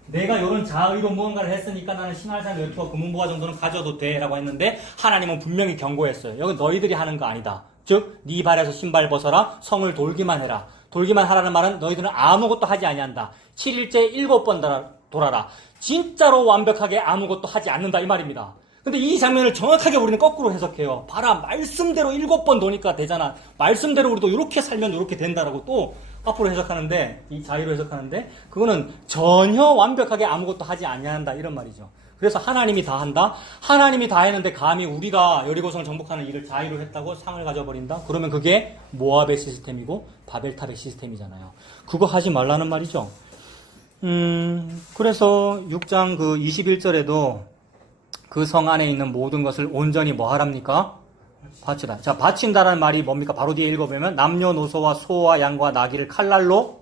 내가 이런 자의로 무언가를 했으니까 나는 신할산 외투와 금은보화 정도는 가져도 돼 라고 했는데 하나님은 분명히 경고했어요. 여기 너희들이 하는 거 아니다. 즉 네 발에서 신발 벗어라. 성을 돌기만 해라. 돌기만 하라는 말은 너희들은 아무것도 하지 아니한다. 7일째 7번 돌아라. 진짜로 완벽하게 아무것도 하지 않는다 이 말입니다. 근데 이 장면을 정확하게 우리는 거꾸로 해석해요. 봐라, 말씀대로 7번 도니까 되잖아. 말씀대로 우리도 이렇게 살면 이렇게 된다라고 또 앞으로 해석하는데, 이 자유로 해석하는데, 그거는 전혀 완벽하게 아무것도 하지 아니한다 이런 말이죠. 그래서 하나님이 다 한다? 하나님이 다 했는데 감히 우리가 여리고성을 정복하는 일을 자유로 했다고 상을 가져버린다? 그러면 그게 모압의 시스템이고 바벨탑의 시스템이잖아요. 그거 하지 말라는 말이죠. 그래서 6장 그 21절에도 그 성 안에 있는 모든 것을 온전히 뭐 하랍니까? 바치다. 자, 바친다라는 말이 뭡니까? 바로 뒤에 읽어보면 남녀노소와 소와 양과 나귀를 칼날로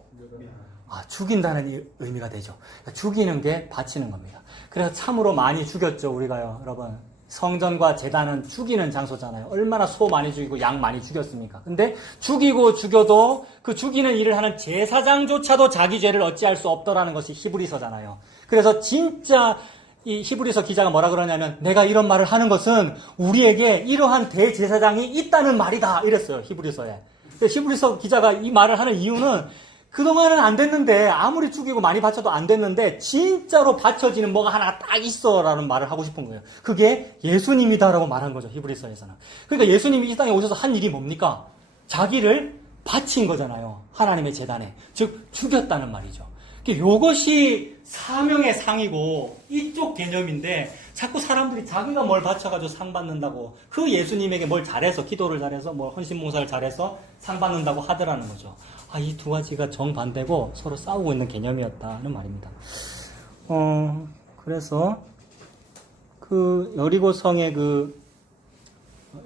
죽인다는 의미가 되죠. 그러니까 죽이는 게 바치는 겁니다. 그래서 참으로 많이 죽였죠, 우리가요, 여러분. 성전과 제단은 죽이는 장소잖아요. 얼마나 소 많이 죽이고 양 많이 죽였습니까? 근데 죽이고 죽여도 그 죽이는 일을 하는 제사장조차도 자기 죄를 어찌할 수 없더라는 것이 히브리서잖아요. 그래서 진짜 이 히브리서 기자가 뭐라 그러냐면 내가 이런 말을 하는 것은 우리에게 이러한 대제사장이 있다는 말이다 이랬어요. 히브리서에. 히브리서 기자가 이 말을 하는 이유는 그동안은 안 됐는데 아무리 죽이고 많이 바쳐도 안 됐는데 진짜로 바쳐지는 뭐가 하나 딱 있어 라는 말을 하고 싶은 거예요. 그게 예수님이다라고 말한 거죠. 히브리서에서는. 그러니까 예수님이 이 땅에 오셔서 한 일이 뭡니까? 자기를 바친 거잖아요. 하나님의 제단에. 즉 죽였다는 말이죠. 요것이 사명의 상이고 이쪽 개념인데 자꾸 사람들이 자기가 뭘 바쳐가지고 상 받는다고 그 예수님에게 뭘 잘해서 기도를 잘해서 뭐 헌신봉사를 잘해서 상 받는다고 하더라는 거죠. 이 두 가지가 정반대고 서로 싸우고 있는 개념이었다는 말입니다. 그래서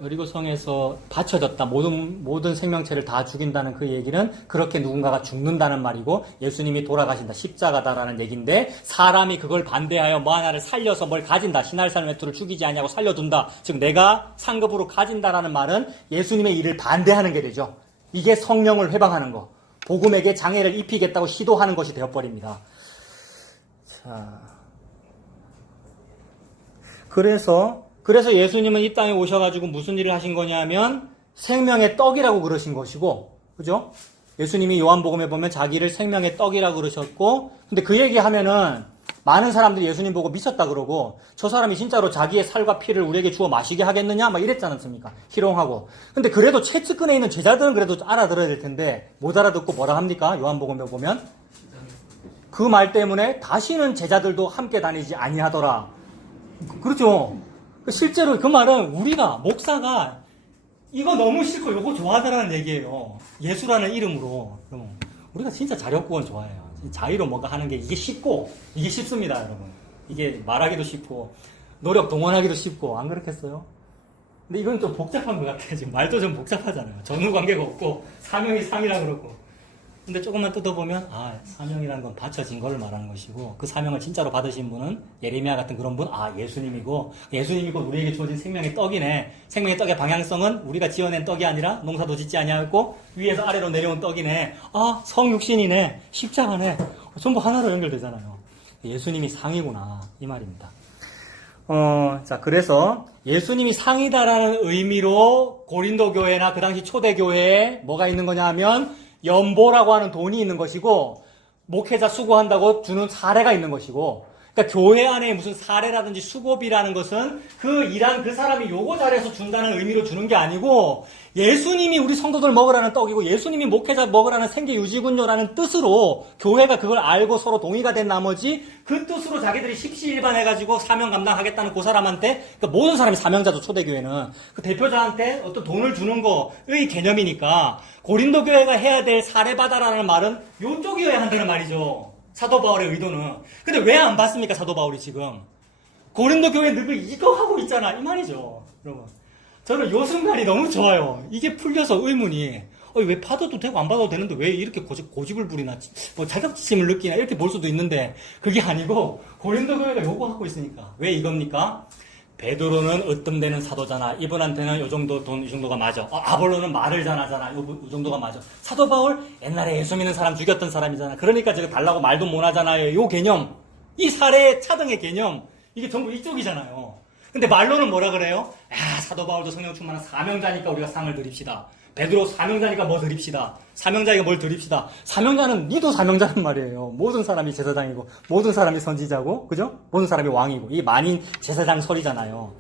여리고성에서 바쳐졌다. 모든 생명체를 다 죽인다는 그 얘기는 그렇게 누군가가 죽는다는 말이고 예수님이 돌아가신다. 십자가다라는 얘기인데 사람이 그걸 반대하여 뭐 하나를 살려서 뭘 가진다. 신할산 외투를 죽이지 아니하고 살려둔다. 즉 내가 상급으로 가진다라는 말은 예수님의 일을 반대하는 게 되죠. 이게 성령을 회방하는 거. 복음에게 장애를 입히겠다고 시도하는 것이 되어버립니다. 자, 그래서 예수님은 이 땅에 오셔가지고 무슨 일을 하신 거냐면 생명의 떡이라고 그러신 것이고, 그죠? 예수님이 요한복음에 보면 자기를 생명의 떡이라고 그러셨고, 근데 그 얘기하면은 많은 사람들이 예수님 보고 미쳤다 그러고, 저 사람이 진짜로 자기의 살과 피를 우리에게 주어 마시게 하겠느냐? 막 이랬지 않습니까? 희롱하고. 근데 그래도 채찍근에 있는 제자들은 그래도 알아들어야 될 텐데, 못 알아듣고 뭐라 합니까? 요한복음에 보면. 그 말 때문에 다시는 제자들도 함께 다니지 아니하더라. 그렇죠. 실제로 그 말은 우리가, 목사가 이거 너무 싫고 요거 좋아하더라는 얘기예요. 예수라는 이름으로. 우리가 진짜 자력구원 좋아해요. 자의로 뭔가 하는 게 이게 쉽고, 이게 쉽습니다, 여러분. 이게 말하기도 쉽고, 노력 동원하기도 쉽고, 안 그렇겠어요? 근데 이건 좀 복잡한 것 같아요. 지금 말도 좀 복잡하잖아요. 전후 관계가 없고, 사명이 상이라 그러고. 근데 조금만 뜯어보면 사명이라는 건 바쳐진 걸 말하는 것이고 그 사명을 진짜로 받으신 분은 예레미야 같은 그런 분 예수님이고 우리에게 주어진 생명의 떡이네. 생명의 떡의 방향성은 우리가 지어낸 떡이 아니라 농사도 짓지 아니하였고 위에서 아래로 내려온 떡이네. 성육신이네. 십자가네. 전부 하나로 연결되잖아요. 예수님이 상이구나 이 말입니다. 자, 그래서 예수님이 상이다라는 의미로 고린도 교회나 그 당시 초대 교회에 뭐가 있는 거냐 하면 연보라고 하는 돈이 있는 것이고 목회자 수고한다고 주는 사례가 있는 것이고, 그러니까 교회 안에 무슨 사례라든지 수고비라는 것은 그 일한 그 사람이 요거 잘해서 준다는 의미로 주는 게 아니고 예수님이 우리 성도들 먹으라는 떡이고 예수님이 목회자 먹으라는 생계유지군요라는 뜻으로 교회가 그걸 알고 서로 동의가 된 나머지 그 뜻으로 자기들이 십시일반해가지고 사명 감당하겠다는 그 사람한테, 그러니까 모든 사람이 사명자죠. 초대교회는 그 대표자한테 어떤 돈을 주는 거의 개념이니까 고린도 교회가 해야 될 사례받아라는 말은 요쪽이어야 한다는 말이죠. 사도 바울의 의도는. 근데 왜 안 받습니까, 사도 바울이 지금? 고린도 교회 늘 이거 하고 있잖아, 이 말이죠. 여러분, 저는 요 순간이 너무 좋아요. 이게 풀려서 의문이 왜 받아도 되고 안 받아도 되는데 왜 이렇게 고집을 부리나, 뭐 자격지심을 느끼나 이렇게 볼 수도 있는데 그게 아니고 고린도 교회가 요거 하고 있으니까. 왜 이겁니까? 베드로는 으뜸되는 사도잖아. 이분한테는 요 정도 돈, 이 정도가 맞아. 아볼로는 말을 잘하잖아. 요 정도가 맞아. 사도 바울, 옛날에 예수 믿는 사람 죽였던 사람이잖아. 그러니까 제가 달라고 말도 못 하잖아요. 요 개념. 이 사례 차등의 개념. 이게 전부 이쪽이잖아요. 근데 말로는 뭐라 그래요? 사도 바울도 성령 충만한 사명자니까 우리가 상을 드립시다. 베드로 사명자니까 뭐 드립시다. 사명자에게 뭘 드립시다. 사명자는 니도 사명자란 말이에요. 모든 사람이 제사장이고 모든 사람이 선지자고, 그죠? 모든 사람이 왕이고. 이게 만인 제사장 설이잖아요.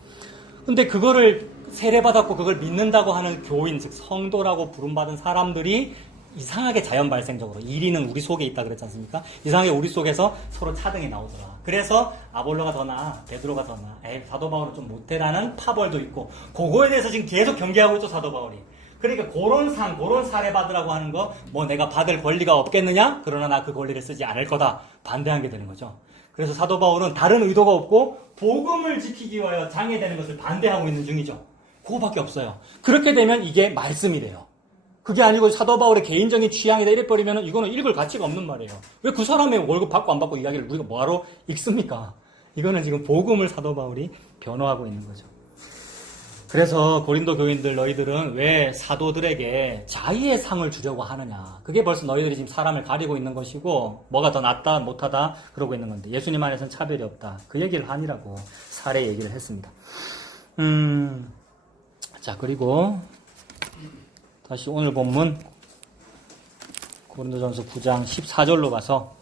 근데 그거를 세례받았고 그걸 믿는다고 하는 교인, 즉 성도라고 부름받은 사람들이 이상하게 자연 발생적으로 이리는 우리 속에 있다 그랬지 않습니까? 이상하게 우리 속에서 서로 차등이 나오더라. 그래서 아볼로가 더 나아, 베드로가 더 나아, 사도 바울은 좀 못해라는 파벌도 있고, 그거에 대해서 지금 계속 경계하고 있죠, 사도 바울이. 그러니까 그런 사례 받으라고 하는 거, 뭐 내가 받을 권리가 없겠느냐? 그러나 나 그 권리를 쓰지 않을 거다. 반대한 게 되는 거죠. 그래서 사도 바울은 다른 의도가 없고 복음을 지키기 위하여 장애되는 것을 반대하고 있는 중이죠. 그거밖에 없어요. 그렇게 되면 이게 말씀이 돼요. 그게 아니고 사도 바울의 개인적인 취향이다 이래버리면 이거는 읽을 가치가 없는 말이에요. 왜 그 사람의 월급 받고 안 받고 이야기를 우리가 뭐하러 읽습니까? 이거는 지금 복음을 사도 바울이 변호하고 있는 거죠. 그래서 고린도 교인들, 너희들은 왜 사도들에게 자의의 상을 주려고 하느냐. 그게 벌써 너희들이 지금 사람을 가리고 있는 것이고 뭐가 더 낫다 못하다 그러고 있는 건데 예수님 안에서는 차별이 없다. 그 얘기를 하니라고 사례 얘기를 했습니다. 자, 그리고 다시 오늘 본문 고린도전서 9장 14절로 가서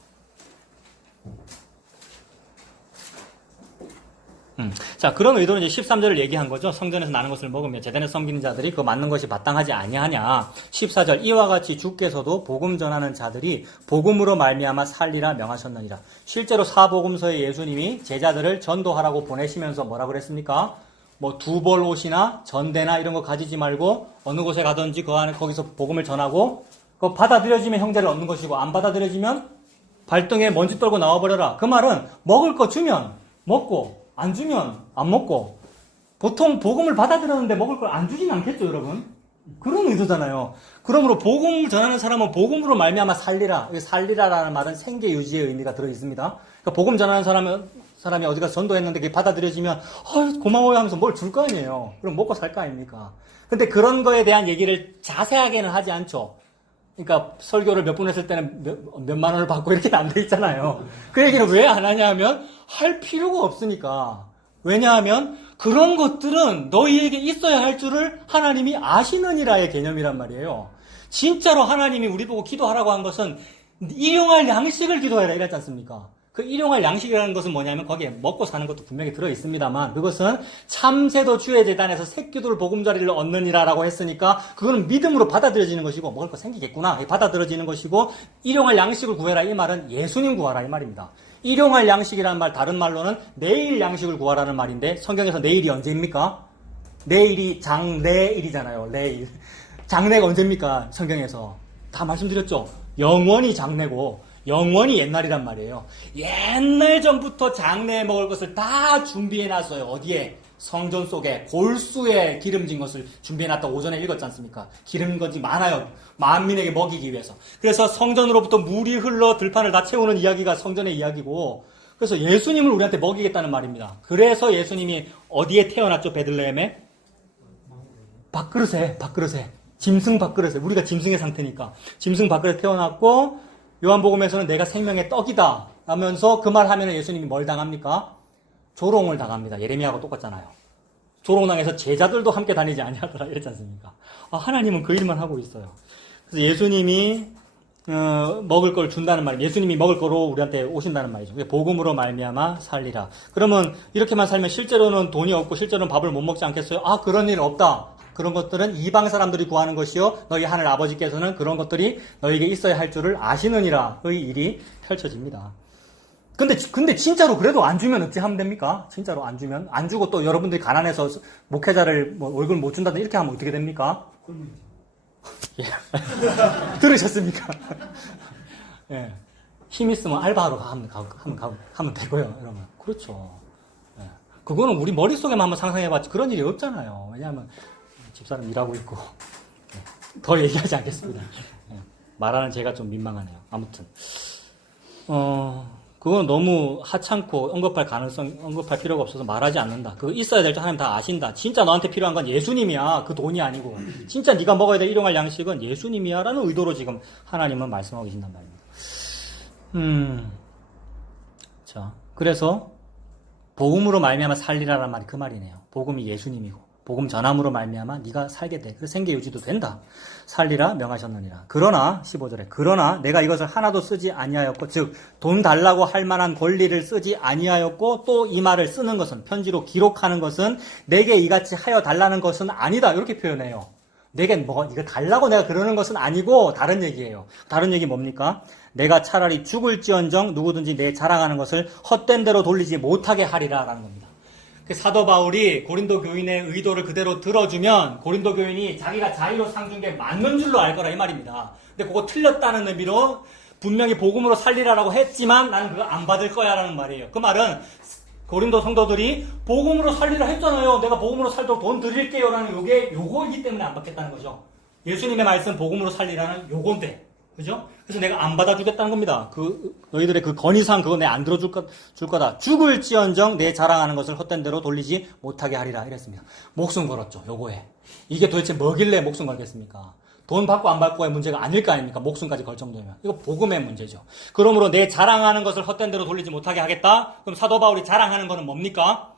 자, 그런 의도는 이제 13절을 얘기한 거죠. 성전에서 나는 것을 먹으며 제단에 섬기는 자들이 그 맞는 것이 마땅하지 아니하냐. 14절, 이와 같이 주께서도 복음 전하는 자들이 복음으로 말미암아 살리라 명하셨느니라. 실제로 사복음서에 예수님이 제자들을 전도하라고 보내시면서 뭐라 그랬습니까? 뭐 두벌 옷이나 전대나 이런 거 가지지 말고 어느 곳에 가든지 그 안에 거기서 복음을 전하고 그 받아들여지면 형제를 얻는 것이고 안 받아들여지면 발등에 먼지 떨고 나와버려라. 그 말은 먹을 거 주면 먹고 안 주면 안 먹고 보통 복음을 받아들였는데 먹을 걸 안 주진 않겠죠, 여러분? 그런 의도잖아요. 그러므로 복음을 전하는 사람은 복음으로 말미암아 살리라. 살리라라는 말은 생계 유지의 의미가 들어 있습니다. 그러니까 복음 전하는 사람이 어디 가서 전도했는데 그게 받아들여지면 고마워요 하면서 뭘 줄 거 아니에요. 그럼 먹고 살 거 아닙니까? 근데 그런 거에 대한 얘기를 자세하게는 하지 않죠. 그러니까 설교를 몇 분 했을 때는 몇만 원을 받고 이렇게 안 돼 있잖아요. 그 얘기는 왜 안 하냐 하면 할 필요가 없으니까. 왜냐하면 그런 것들은 너희에게 있어야 할 줄을 하나님이 아시느니라의 개념이란 말이에요. 진짜로 하나님이 우리 보고 기도하라고 한 것은 일용할 양식을 기도해라 이랬지 않습니까? 그 일용할 양식이라는 것은 뭐냐면 거기에 먹고 사는 것도 분명히 들어 있습니다만 그것은 참새도 주의 재단에서 새끼들 보금자리를 얻느니라라고 했으니까 그거는 믿음으로 받아들여지는 것이고 먹을 거 생기겠구나 받아들여지는 것이고 일용할 양식을 구해라 이 말은 예수님 구하라 이 말입니다. 일용할 양식이라는 말 다른 말로는 내일 양식을 구하라는 말인데 성경에서 내일이 언제입니까? 내일이 장내일이잖아요. 내일. 장내가 언제입니까? 성경에서. 다 말씀드렸죠. 영원히 장내고 영원히 옛날이란 말이에요. 옛날 전부터 장내에 먹을 것을 다 준비해놨어요. 어디에? 성전 속에 골수에 기름진 것을 준비해놨다 오전에 읽었지 않습니까? 기름 건지 많아요. 만민에게 먹이기 위해서. 그래서 성전으로부터 물이 흘러 들판을 다 채우는 이야기가 성전의 이야기고 그래서 예수님을 우리한테 먹이겠다는 말입니다. 그래서 예수님이 어디에 태어났죠? 베들레헴에? 밥그릇에. 짐승 밥그릇에. 우리가 짐승의 상태니까. 짐승 밥그릇에 태어났고 요한복음에서는 내가 생명의 떡이다 하면서 그 말 하면 예수님이 뭘 당합니까? 조롱을 당합니다. 예레미야하고 똑같잖아요. 조롱당해서 제자들도 함께 다니지 아니하더라 이랬지 않습니까? 하나님은 그 일만 하고 있어요. 그래서 예수님이 먹을 걸 준다는 말, 예수님이 먹을 거로 우리한테 오신다는 말이죠. 복음으로 말미암아 살리라. 그러면 이렇게만 살면 실제로는 돈이 없고 실제로는 밥을 못 먹지 않겠어요? 그런 일 없다. 그런 것들은 이방 사람들이 구하는 것이요 너희 하늘 아버지께서는 그런 것들이 너희에게 있어야 할 줄을 아시느니라의 일이 펼쳐집니다. 근데 진짜로 그래도 안 주면 어찌 하면 됩니까? 진짜로 안 주면 안 주고 또 여러분들이 가난해서 목회자를 월급을 못 준다든 이렇게 하면 어떻게 됩니까? 예. 들으셨습니까? 예. 힘 있으면 알바하러 하면 되고요. 여러분. 그렇죠. 예. 그거는 우리 머릿속에만 한번 상상해봤지 그런 일이 없잖아요. 왜냐하면 집사람 일하고 있고. 예. 더 얘기하지 않겠습니다. 예. 말하는 제가 좀 민망하네요. 아무튼 그건 너무 하찮고 언급할 필요가 없어서 말하지 않는다. 그거 있어야 될 줄 하나님 다 아신다. 진짜 너한테 필요한 건 예수님이야. 그 돈이 아니고. 진짜 네가 먹어야 될 일용할 양식은 예수님이야. 라는 의도로 지금 하나님은 말씀하고 계신단 말입니다. 자, 그래서 복음으로 말미암아 살리라라는 말이 그 말이네요. 복음이 예수님이고. 복음 전함으로 말미암아 네가 살게 돼. 그래서 생계 유지도 된다. 살리라 명하셨느니라. 그러나 15절에 그러나 내가 이것을 하나도 쓰지 아니하였고 즉 돈 달라고 할 만한 권리를 쓰지 아니하였고 또 이 말을 쓰는 것은 편지로 기록하는 것은 내게 이같이 하여 달라는 것은 아니다. 이렇게 표현해요. 내게 이거 달라고 내가 그러는 것은 아니고 다른 얘기예요. 다른 얘기 뭡니까? 내가 차라리 죽을지언정 누구든지 내 자랑하는 것을 헛된 대로 돌리지 못하게 하리라라는 겁니다. 사도 바울이 고린도 교인의 의도를 그대로 들어주면 고린도 교인이 자기가 자의로 상준 게 맞는 줄로 알 거라 이 말입니다. 근데 그거 틀렸다는 의미로 분명히 복음으로 살리라라고 했지만 나는 그거 안 받을 거야 라는 말이에요. 그 말은 고린도 성도들이 복음으로 살리라 했잖아요. 내가 복음으로 살도록 돈 드릴게요 라는 요거이기 때문에 안 받겠다는 거죠. 예수님의 말씀 복음으로 살리라는 요건데. 그죠? 그래서 내가 안 받아주겠다는 겁니다. 너희들의 그 건의사항 그거 내가 안 들어줄 거다. 죽을지언정 내 자랑하는 것을 헛된 대로 돌리지 못하게 하리라. 이랬습니다. 목숨 걸었죠. 요거에. 이게 도대체 뭐길래 목숨 걸겠습니까? 돈 받고 안 받고의 문제가 아닐 거 아닙니까? 목숨까지 걸 정도면. 이거 복음의 문제죠. 그러므로 내 자랑하는 것을 헛된 대로 돌리지 못하게 하겠다? 그럼 사도 바울이 자랑하는 것은 뭡니까?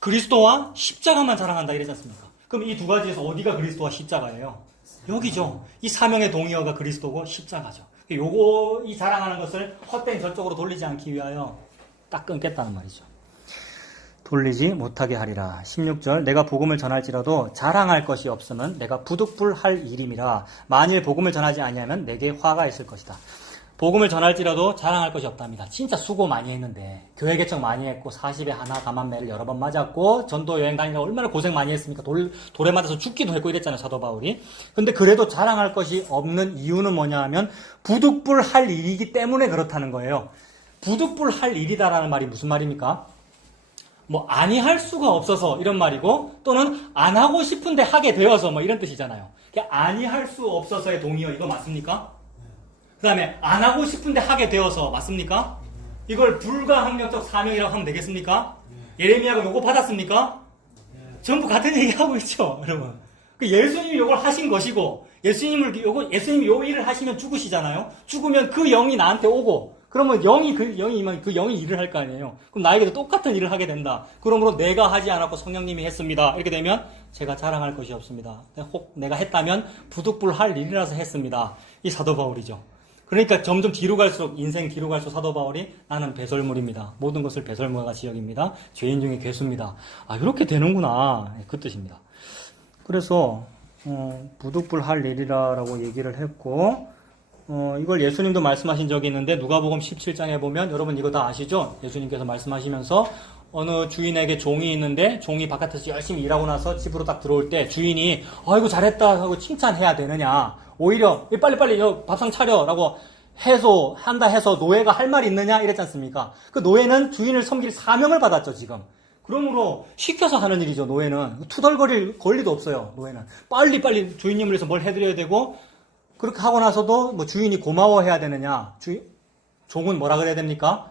그리스도와 십자가만 자랑한다. 이러지 않습니까? 그럼 이 두 가지에서 어디가 그리스도와 십자가예요? 여기죠. 이 사명의 동의어가 그리스도고 십자가죠. 이 자랑하는 것을 헛된 저쪽으로 돌리지 않기 위하여 딱 끊겠다는 말이죠. 돌리지 못하게 하리라. 16절 내가 복음을 전할지라도 자랑할 것이 없으면 내가 부득불할 일임이라. 만일 복음을 전하지 아니하면 내게 화가 있을 것이다. 복음을 전할지라도 자랑할 것이 없답니다. 진짜 수고 많이 했는데 교회 개척 많이 했고 40에 하나 가만매를 여러 번 맞았고 전도 여행 다니느라 얼마나 고생 많이 했습니까? 돌에 맞아서 죽기도 했고 이랬잖아요, 사도 바울이. 근데 그래도 자랑할 것이 없는 이유는 뭐냐 하면 부득불할 일이기 때문에 그렇다는 거예요. 부득불할 일이다라는 말이 무슨 말입니까? 뭐 아니할 수가 없어서 이런 말이고, 또는 안 하고 싶은데 하게 되어서 뭐 이런 뜻이잖아요. 아니할 수 없어서의 동의어, 이거 맞습니까? 그 다음에 안 하고 싶은데 하게 되어서 맞습니까? 이걸 불가항력적 사명이라고 하면 되겠습니까? 예레미야가 요거 받았습니까? 전부 같은 얘기하고 있죠, 여러분. 예수님이 요걸 하신 것이고, 예수님이 요 일을 하시면 죽으시잖아요. 죽으면 그 영이 나한테 오고, 그러면 영이 일을 할 거 아니에요. 그럼 나에게도 똑같은 일을 하게 된다. 그러므로 내가 하지 않았고 성령님이 했습니다. 이렇게 되면 제가 자랑할 것이 없습니다. 혹 내가 했다면 부득불할 일이라서 했습니다. 이 사도 바울이죠. 그러니까 점점 뒤로 갈수록, 인생 뒤로 갈수록 사도 바울이 나는 배설물입니다. 모든 것을 배설물같이 여깁니다. 죄인 중에 괴수입니다. 아, 이렇게 되는구나. 그 뜻입니다. 그래서 부득불할 일이라고 얘기를 했고, 이걸 예수님도 말씀하신 적이 있는데 누가복음 17장에 보면, 여러분 이거 다 아시죠? 예수님께서 말씀하시면서 어느 주인에게 종이 있는데 종이 바깥에서 열심히 일하고 나서 집으로 딱 들어올 때 주인이 아이고 잘했다 하고 칭찬해야 되느냐, 오히려 빨리빨리 밥상 차려라고 한다 해서 노예가 할 말이 있느냐 이랬지 않습니까? 그 노예는 주인을 섬길 사명을 받았죠, 지금. 그러므로 시켜서 하는 일이죠, 노예는. 투덜거릴 권리도 없어요, 노예는. 빨리빨리 주인님을 위해서 뭘 해드려야 되고, 그렇게 하고 나서도 뭐 주인이 고마워해야 되느냐? 종은 뭐라 그래야 됩니까?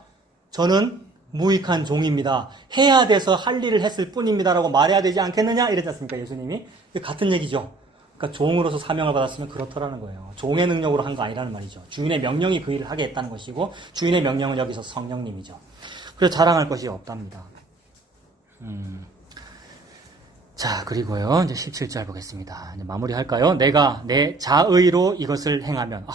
저는 무익한 종입니다. 해야 돼서 할 일을 했을 뿐입니다라고 말해야 되지 않겠느냐? 이랬지 않습니까, 예수님이? 같은 얘기죠. 그러니까 종으로서 사명을 받았으면 그렇더라는 거예요. 종의 능력으로 한 거 아니라는 말이죠. 주인의 명령이 그 일을 하게 했다는 것이고, 주인의 명령은 여기서 성령님이죠. 그래서 자랑할 것이 없답니다. 자, 그리고요, 이제 17절 보겠습니다. 이제 마무리할까요? 내가 내 자의로 이것을 행하면,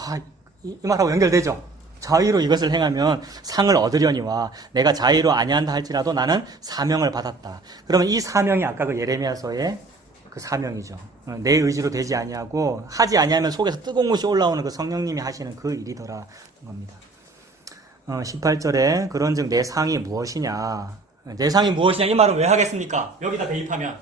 이 말하고 연결되죠? 자의로 이것을 행하면 상을 얻으려니와 내가 자의로 아니한다 할지라도 나는 사명을 받았다. 그러면 이 사명이 아까 그 예레미야서의 그 사명이죠. 내 의지로 되지 아니하고 하지 아니하면 속에서 뜨거운 것이 올라오는 그 성령님이 하시는 그 일이더라 겁니다. 18절에 그런즉 내 상이 무엇이냐? 내 상이 무엇이냐? 이 말은 왜 하겠습니까? 여기다 대입하면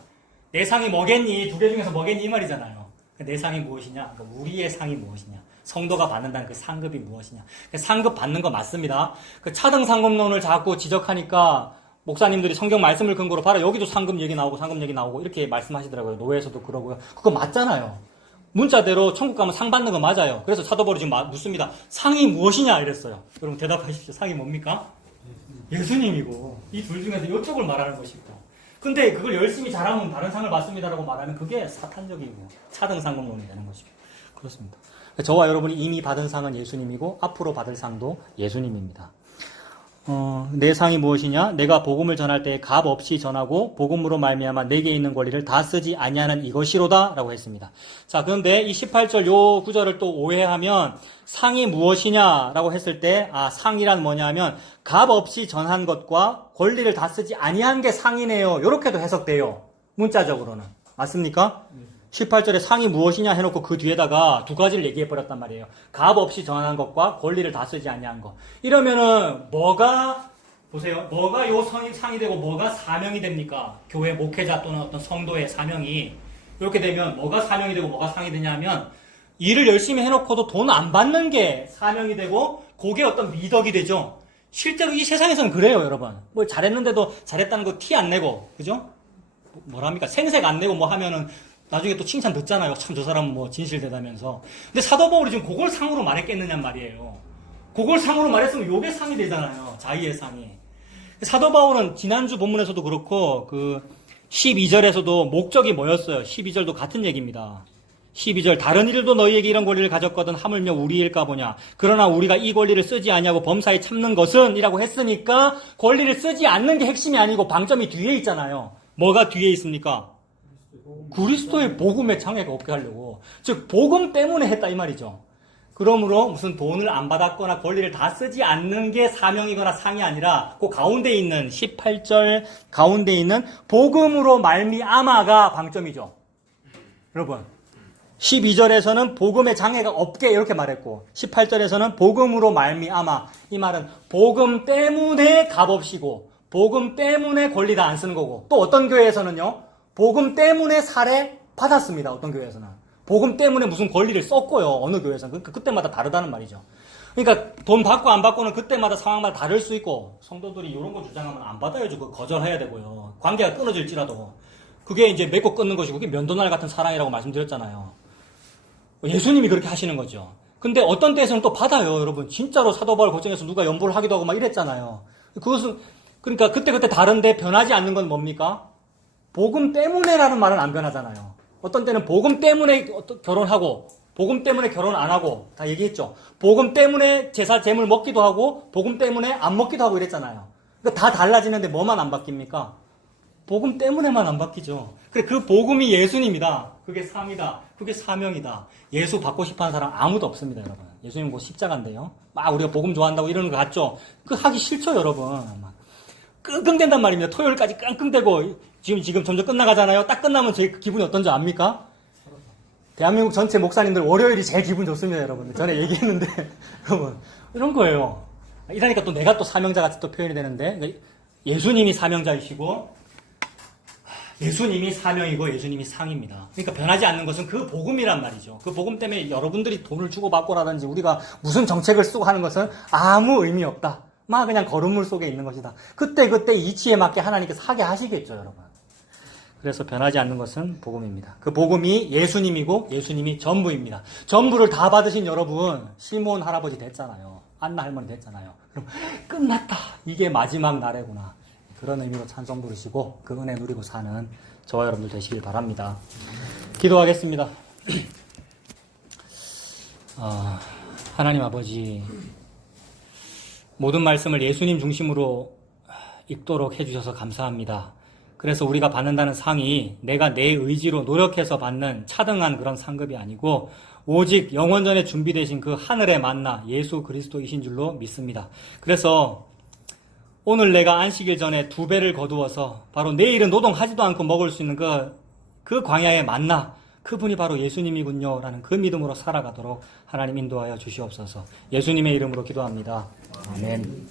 내 상이 뭐겠니? 두 개 중에서 뭐겠니? 이 말이잖아요. 내 상이 무엇이냐? 우리의 상이 무엇이냐? 성도가 받는다는 그 상급이 무엇이냐? 상급 받는 거 맞습니다. 그 차등 상급론을 자꾸 지적하니까 목사님들이 성경 말씀을 근거로 봐라, 여기도 상급 얘기 나오고 상급 얘기 나오고 이렇게 말씀하시더라고요. 노예에서도 그러고요. 그거 맞잖아요. 문자대로 천국 가면 상 받는 거 맞아요. 그래서 사도 바울이 지금 묻습니다. 상이 무엇이냐 이랬어요. 여러분 대답하십시오. 상이 뭡니까? 예수님이고, 이 둘 중에서 이쪽을 말하는 것이고. 근데 그걸 열심히 잘하면 다른 상을 받습니다라고 말하면 그게 사탄적이고 차등 상급론이 되는 것이고. 그렇습니다. 저와 여러분이 이미 받은 상은 예수님이고 앞으로 받을 상도 예수님입니다. 내 상이 무엇이냐? 내가 복음을 전할 때 값 없이 전하고 복음으로 말미암아 내게 있는 권리를 다 쓰지 아니하는 이것이로다라고 했습니다. 자, 그런데 이 18절 요 구절을 또 오해하면 상이 무엇이냐라고 했을 때 상이란 뭐냐면 값 없이 전한 것과 권리를 다 쓰지 아니한 게 상이네요. 이렇게도 해석돼요. 문자적으로는. 맞습니까? 18절에 상이 무엇이냐 해놓고 그 뒤에다가 두 가지를 얘기해버렸단 말이에요. 값 없이 전한 것과 권리를 다 쓰지 아니한 것. 이러면은 보세요. 뭐가 요 상이 되고 뭐가 사명이 됩니까? 교회 목회자 또는 어떤 성도의 사명이. 이렇게 되면 뭐가 사명이 되고 뭐가 상이 되냐면 일을 열심히 해놓고도 돈 안 받는 게 사명이 되고 그게 어떤 미덕이 되죠. 실제로 이 세상에서는 그래요, 여러분. 뭐 잘했는데도 잘했다는 거 티 안 내고, 그죠? 뭐랍니까? 생색 안 내고 뭐 하면은 나중에 또 칭찬 듣잖아요. 참 저 사람은 뭐 진실되다면서. 근데 사도 바울이 지금 그걸 상으로 말했겠느냐 말이에요. 그걸 상으로 말했으면 요게 상이 되잖아요. 자의의 상이. 사도 바울은 지난주 본문에서도 그렇고 그 12절에서도 목적이 뭐였어요? 12절도 같은 얘기입니다. 12절 다른 일도 너희에게 이런 권리를 가졌거든 하물며 우리일까 보냐. 그러나 우리가 이 권리를 쓰지 아니하고 범사에 참는 것은 이라고 했으니까 권리를 쓰지 않는 게 핵심이 아니고 방점이 뒤에 있잖아요. 뭐가 뒤에 있습니까? 그리스도의 복음에 장애가 없게 하려고. 즉 복음 때문에 했다 이 말이죠. 그러므로 무슨 돈을 안 받았거나 권리를 다 쓰지 않는 게 사명이거나 상이 아니라 그 가운데 있는 18절 가운데 있는 복음으로 말미암아가 방점이죠. 여러분 12절에서는 복음의 장애가 없게 이렇게 말했고 18절에서는 복음으로 말미암아, 이 말은 복음 때문에 값없이고 복음 때문에 권리 다 안 쓰는 거고, 또 어떤 교회에서는요 복음 때문에 살해 받았습니다. 어떤 교회에서는 복음 때문에 무슨 권리를 썼고요. 어느 교회에서는. 그러니까 그때마다 다르다는 말이죠. 그러니까 돈 받고 안 받고는 그때마다 상황마다 다를 수 있고, 성도들이 이런 거 주장하면 안 받아야죠. 그거 거절해야 되고요. 관계가 끊어질지라도 그게 이제 맺고 끊는 것이고, 그게 면도날 같은 사랑이라고 말씀드렸잖아요. 예수님이 그렇게 하시는 거죠. 근데 어떤 때에서는 또 받아요, 여러분. 진짜로 사도 바울 고생해서 누가 연보를 하기도 하고 막 이랬잖아요. 그것은, 그러니까 그때 다른데 변하지 않는 건 뭡니까? 복음 때문에라는 말은 안 변하잖아요. 어떤 때는 복음 때문에 결혼하고, 복음 때문에 결혼 안 하고, 다 얘기했죠. 복음 때문에 제사, 제물 먹기도 하고, 복음 때문에 안 먹기도 하고 이랬잖아요. 그러니까 다 달라지는데 뭐만 안 바뀝니까? 복음 때문에만 안 바뀌죠. 그래, 그 복음이 예수님이다. 그게 삶이다. 그게 사명이다. 예수 받고 싶어 하는 사람 아무도 없습니다, 여러분. 예수님 곧 십자가인데요. 막 우리가 복음 좋아한다고 이러는 거 같죠? 그 하기 싫죠, 여러분. 막 끙끙댄단 말입니다. 토요일까지 끙끙대고, 지금 점점 끝나가잖아요. 딱 끝나면 제 기분이 어떤지 압니까? 대한민국 전체 목사님들 월요일이 제일 기분 좋습니다, 여러분. 전에 얘기했는데, 여러분. 이런 거예요. 이러니까 또 내가 또 사명자 같이 또 표현이 되는데, 예수님이 사명자이시고, 예수님이 사명이고 예수님이 상입니다. 그러니까 변하지 않는 것은 그 복음이란 말이죠. 그 복음 때문에 여러분들이 돈을 주고 받고라든지 우리가 무슨 정책을 쓰고 하는 것은 아무 의미 없다. 막 그냥 거름물 속에 있는 것이다. 그때 이치에 맞게 하나님께서 하게 하시겠죠, 여러분. 그래서 변하지 않는 것은 복음입니다. 그 복음이 예수님이고 예수님이 전부입니다. 전부를 다 받으신 여러분, 시몬 할아버지 됐잖아요. 안나 할머니 됐잖아요. 그럼 끝났다. 이게 마지막 날이구나. 그런 의미로 찬송 부르시고 그 은혜 누리고 사는 저와 여러분들 되시길 바랍니다. 기도하겠습니다. 하나님 아버지, 모든 말씀을 예수님 중심으로 읽도록 해주셔서 감사합니다. 그래서 우리가 받는다는 상이 내가 내 의지로 노력해서 받는 차등한 그런 상급이 아니고 오직 영원전에 준비되신 그 하늘의 만나 예수 그리스도이신 줄로 믿습니다. 그래서 오늘 내가 안식일 전에 2배를 거두어서 바로 내일은 노동하지도 않고 먹을 수 있는 그 광야의 만나, 그분이 바로 예수님이군요 라는 그 믿음으로 살아가도록 하나님 인도하여 주시옵소서. 예수님의 이름으로 기도합니다. 아멘.